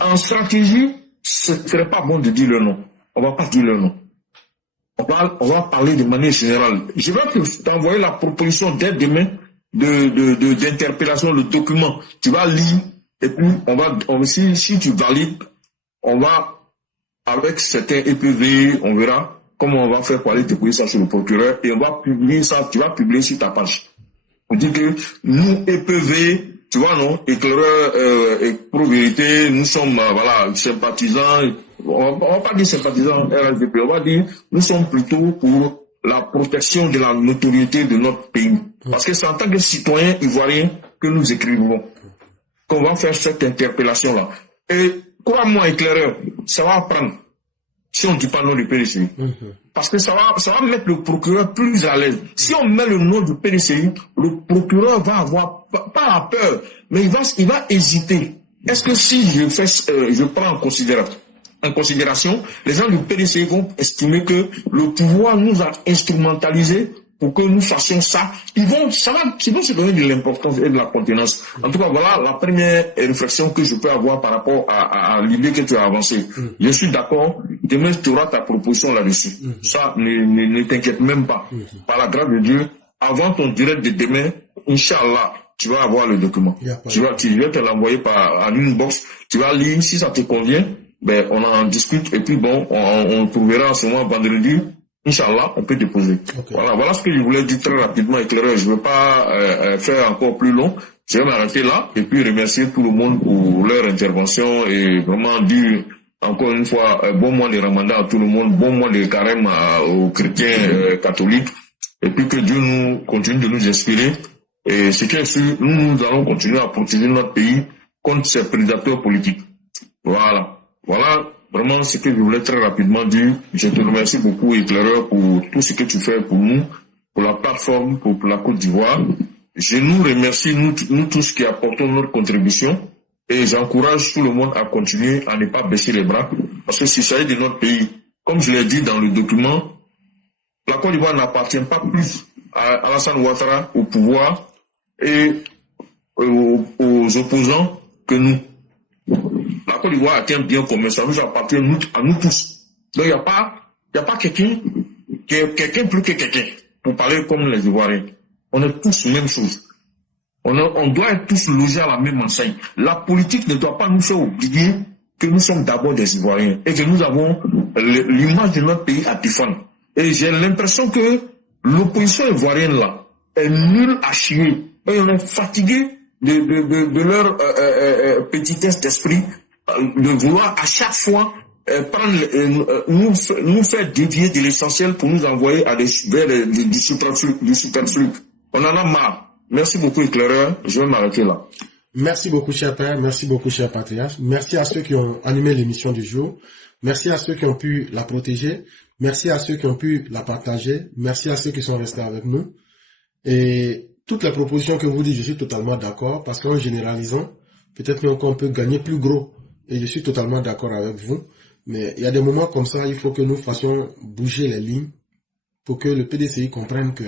en stratégie, ce ne serait pas bon de dire le nom. On ne va pas dire le nom. On va parler de manière générale. Je vais t'envoyer la proposition dès demain d'interpellation, le document. Tu vas lire, et puis si tu valides, on va, avec certains EPV, on verra comment on va faire pour aller déposer ça sur le procureur, et on va publier ça, tu vas publier sur ta page. On dit que nous, EPV, tu vois, non, éclaireur et pro-vérité, nous sommes, sympathisants, on va pas dire sympathisants RSDP, on va dire, nous sommes plutôt pour la protection de la notoriété de notre pays. Parce que c'est en tant que citoyens ivoiriens que nous écrivons, qu'on va faire cette interpellation-là. Et, crois-moi, éclaireur, ça va apprendre. Si on ne dit pas le nom du PDCI. Parce que ça va mettre le procureur plus à l'aise. Si on met le nom du PDCI, le procureur va avoir, pas la peur, mais il va hésiter. Est-ce que si je prends en considération, les gens du PDCI vont estimer que le pouvoir nous a instrumentalisés pour que nous fassions ça, ils vont se donner de l'importance et de la contenance. En tout cas, voilà la première réflexion que je peux avoir par rapport à l'idée que tu as avancée. Je suis d'accord, demain tu auras ta proposition là-dessus. Ça, ne t'inquiète même pas. Par la grâce de Dieu, avant ton direct de demain, Inch'Allah, tu vas avoir le document. Tu vas te l'envoyer par une box, tu vas lire, si ça te convient, ben on en discute, et puis bon, on trouvera en ce moment vendredi. Inch'Allah, on peut déposer. Okay. Voilà ce que je voulais dire très rapidement, éclaireur. Je ne veux pas faire encore plus long. Je vais m'arrêter là et puis remercier tout le monde pour leur intervention et vraiment dire encore une fois bon mois de Ramadan à tout le monde, bon mois de Carême aux chrétiens catholiques, et puis que Dieu nous continue de nous inspirer. Et ce qui est sûr, nous allons continuer à protéger notre pays contre ces prédateurs politiques. Voilà. Vraiment, ce que je voulais très rapidement dire, je te remercie beaucoup, éclaireur, pour tout ce que tu fais pour nous, pour la plateforme, pour la Côte d'Ivoire. Je nous remercie, nous tous qui apportons notre contribution, et j'encourage tout le monde à continuer à ne pas baisser les bras, parce que s'il s'agit de notre pays, comme je l'ai dit dans le document, la Côte d'Ivoire n'appartient pas plus à Alassane Ouattara, au pouvoir, et aux opposants que nous. La Côte d'Ivoire a un bien commun, ça nous appartient à nous tous. Donc il n'y a pas quelqu'un plus que quelqu'un pour parler comme les Ivoiriens. On est tous la même chose. On doit être tous logés à la même enseigne. La politique ne doit pas nous faire oublier que nous sommes d'abord des Ivoiriens et que nous avons l'image de notre pays à défendre. Et j'ai l'impression que l'opposition ivoirienne là est nulle à chier. Et on est fatigué de leur petitesse d'esprit, de vouloir à chaque fois nous faire dévier de l'essentiel pour nous envoyer vers du superflu. On en a marre. Merci beaucoup, éclaireur. Je vais m'arrêter là. Merci beaucoup, cher père. Merci beaucoup, cher patriarche. Merci à ceux qui ont animé l'émission du jour. Merci à ceux qui ont pu la protéger. Merci à ceux qui ont pu la partager. Merci à ceux qui sont restés avec nous. Et toutes les propositions que vous dites, je suis totalement d'accord, parce qu'en généralisant, peut-être qu'on peut gagner plus gros. Et je suis totalement d'accord avec vous. Mais il y a des moments comme ça, il faut que nous fassions bouger les lignes pour que le PDCI comprenne que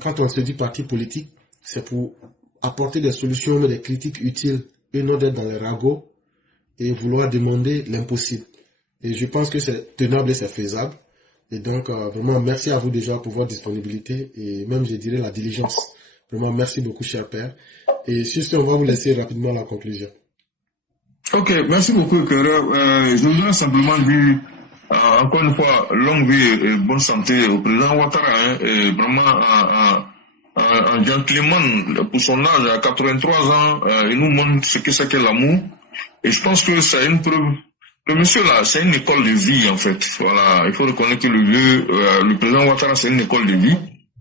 quand on se dit parti politique, c'est pour apporter des solutions, mais des critiques utiles, et non d'être dans les ragots et vouloir demander l'impossible. Et je pense que c'est tenable et c'est faisable. Et donc, vraiment, merci à vous déjà pour votre disponibilité et même, je dirais, la diligence. Vraiment, merci beaucoup, cher père. Et sur ce, on va vous laisser rapidement la conclusion. Ok, merci beaucoup, éclaireur. Je voudrais simplement dire, encore une fois, longue vie et bonne santé au président Ouattara, et vraiment un gentleman pour son âge, à 83 ans, il nous montre ce que c'est que l'amour. Et je pense que c'est une preuve. Le monsieur là, c'est une école de vie en fait. Voilà, il faut reconnaître que le président Ouattara, c'est une école de vie.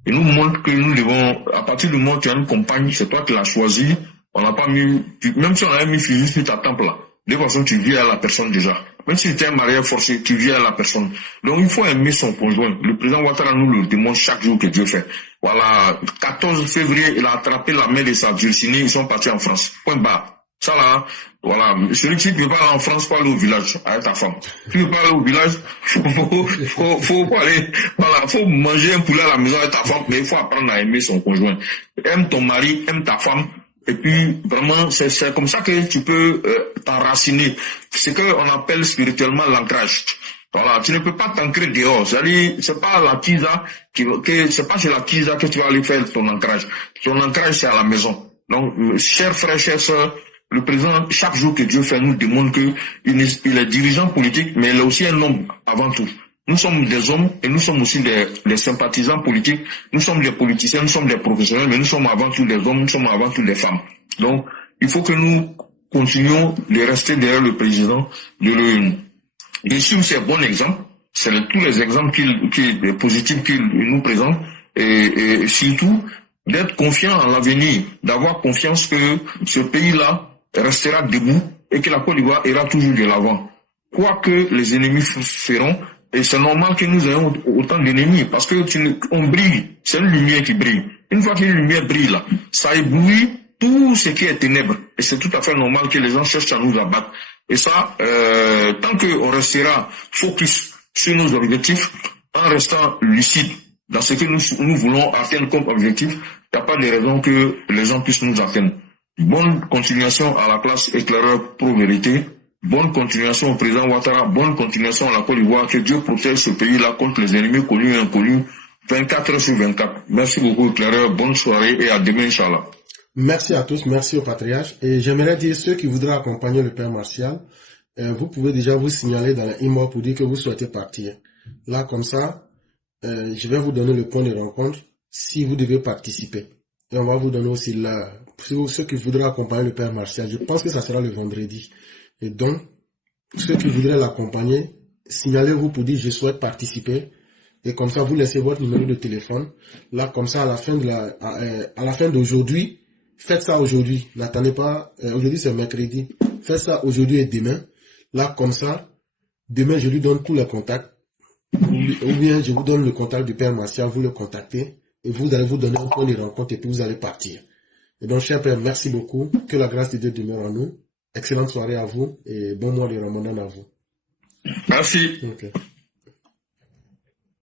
Il nous montre que nous devons, à partir du moment où tu as une compagne, c'est toi qui l'as choisi. On n'a pas mis, même si on avait mis fusil sur ta tempe là, de toute façon tu vis à la personne déjà. Même si tu es un mariage forcé, tu vis à la personne. Donc il faut aimer son conjoint. Le président Ouattara nous le démontre chaque jour que Dieu fait. Voilà, 14 février, il a attrapé la main de sa dulcinée, ils sont partis en France. Point barre. Ça là, voilà, celui qui ne peut pas aller en France, faut aller au village avec ta femme. Tu ne peux pas aller au village, faut aller, voilà, faut manger un poulet à la maison avec ta femme, mais il faut apprendre à aimer son conjoint. Aime ton mari, aime ta femme, et puis vraiment, c'est comme ça que tu peux t'enraciner. C'est ce qu'on appelle spirituellement l'ancrage. Voilà, tu ne peux pas t'ancrer dehors. C'est-à-dire, c'est pas la Kisa c'est pas chez la Kisa que tu vas aller faire ton ancrage. Ton ancrage, c'est à la maison. Donc, chers frères, chères sœurs, le président, chaque jour que Dieu fait, nous démontre qu'il est dirigeant politique, mais il est aussi un homme avant tout. Nous sommes des hommes et nous sommes aussi des sympathisants politiques. Nous sommes des politiciens, nous sommes des professionnels, mais nous sommes avant tout des hommes, nous sommes avant tout des femmes. Donc, il faut que nous continuions de rester derrière le président, de suivre ses bons exemples. C'est tous les exemples positifs qu'il nous présente et surtout d'être confiant en l'avenir, d'avoir confiance que ce pays-là restera debout et que la Côte d'Ivoire ira toujours de l'avant. Quoi que les ennemis feront, et c'est normal que nous ayons autant d'ennemis, parce que on brille, c'est une lumière qui brille. Une fois qu'une lumière brille là, ça éblouit tout ce qui est ténèbres. Et c'est tout à fait normal que les gens cherchent à nous abattre. Et ça, tant qu'on restera focus sur nos objectifs, en restant lucide dans ce que nous voulons atteindre comme objectif, il n'y a pas de raison que les gens puissent nous atteindre. Bonne continuation à la classe éclaireur pro-vérité. Bonne continuation au président Ouattara. Bonne continuation à la Côte d'Ivoire. Que Dieu protège ce pays-là contre les ennemis connus et inconnus. 24 heures sur 24. Merci beaucoup, éclaireur. Bonne soirée et à demain, Inch'Allah. Merci à tous. Merci au patriarche. Et j'aimerais dire, ceux qui voudraient accompagner le père Martial, vous pouvez déjà vous signaler dans la email pour dire que vous souhaitez partir. Là, comme ça, je vais vous donner le point de rencontre si vous devez participer. Et on va vous donner aussi l'heure. Pour ceux qui voudraient accompagner le père Martial, je pense que ça sera le vendredi. Et donc, ceux qui voudraient l'accompagner, signalez-vous pour dire je souhaite participer. Et comme ça, vous laissez votre numéro de téléphone. Là, comme ça, à la fin d'aujourd'hui, faites ça aujourd'hui. N'attendez pas, aujourd'hui c'est mercredi. Faites ça aujourd'hui et demain. Là, comme ça, demain, je lui donne tous les contacts. Ou bien, je vous donne le contact du père Martial, vous le contactez. Et vous allez vous donner un point de rencontre et puis vous allez partir. Et donc, cher père, merci beaucoup. Que la grâce de Dieu demeure en nous. Excellente soirée à vous et bon mois de Ramadan à vous. Merci. Okay.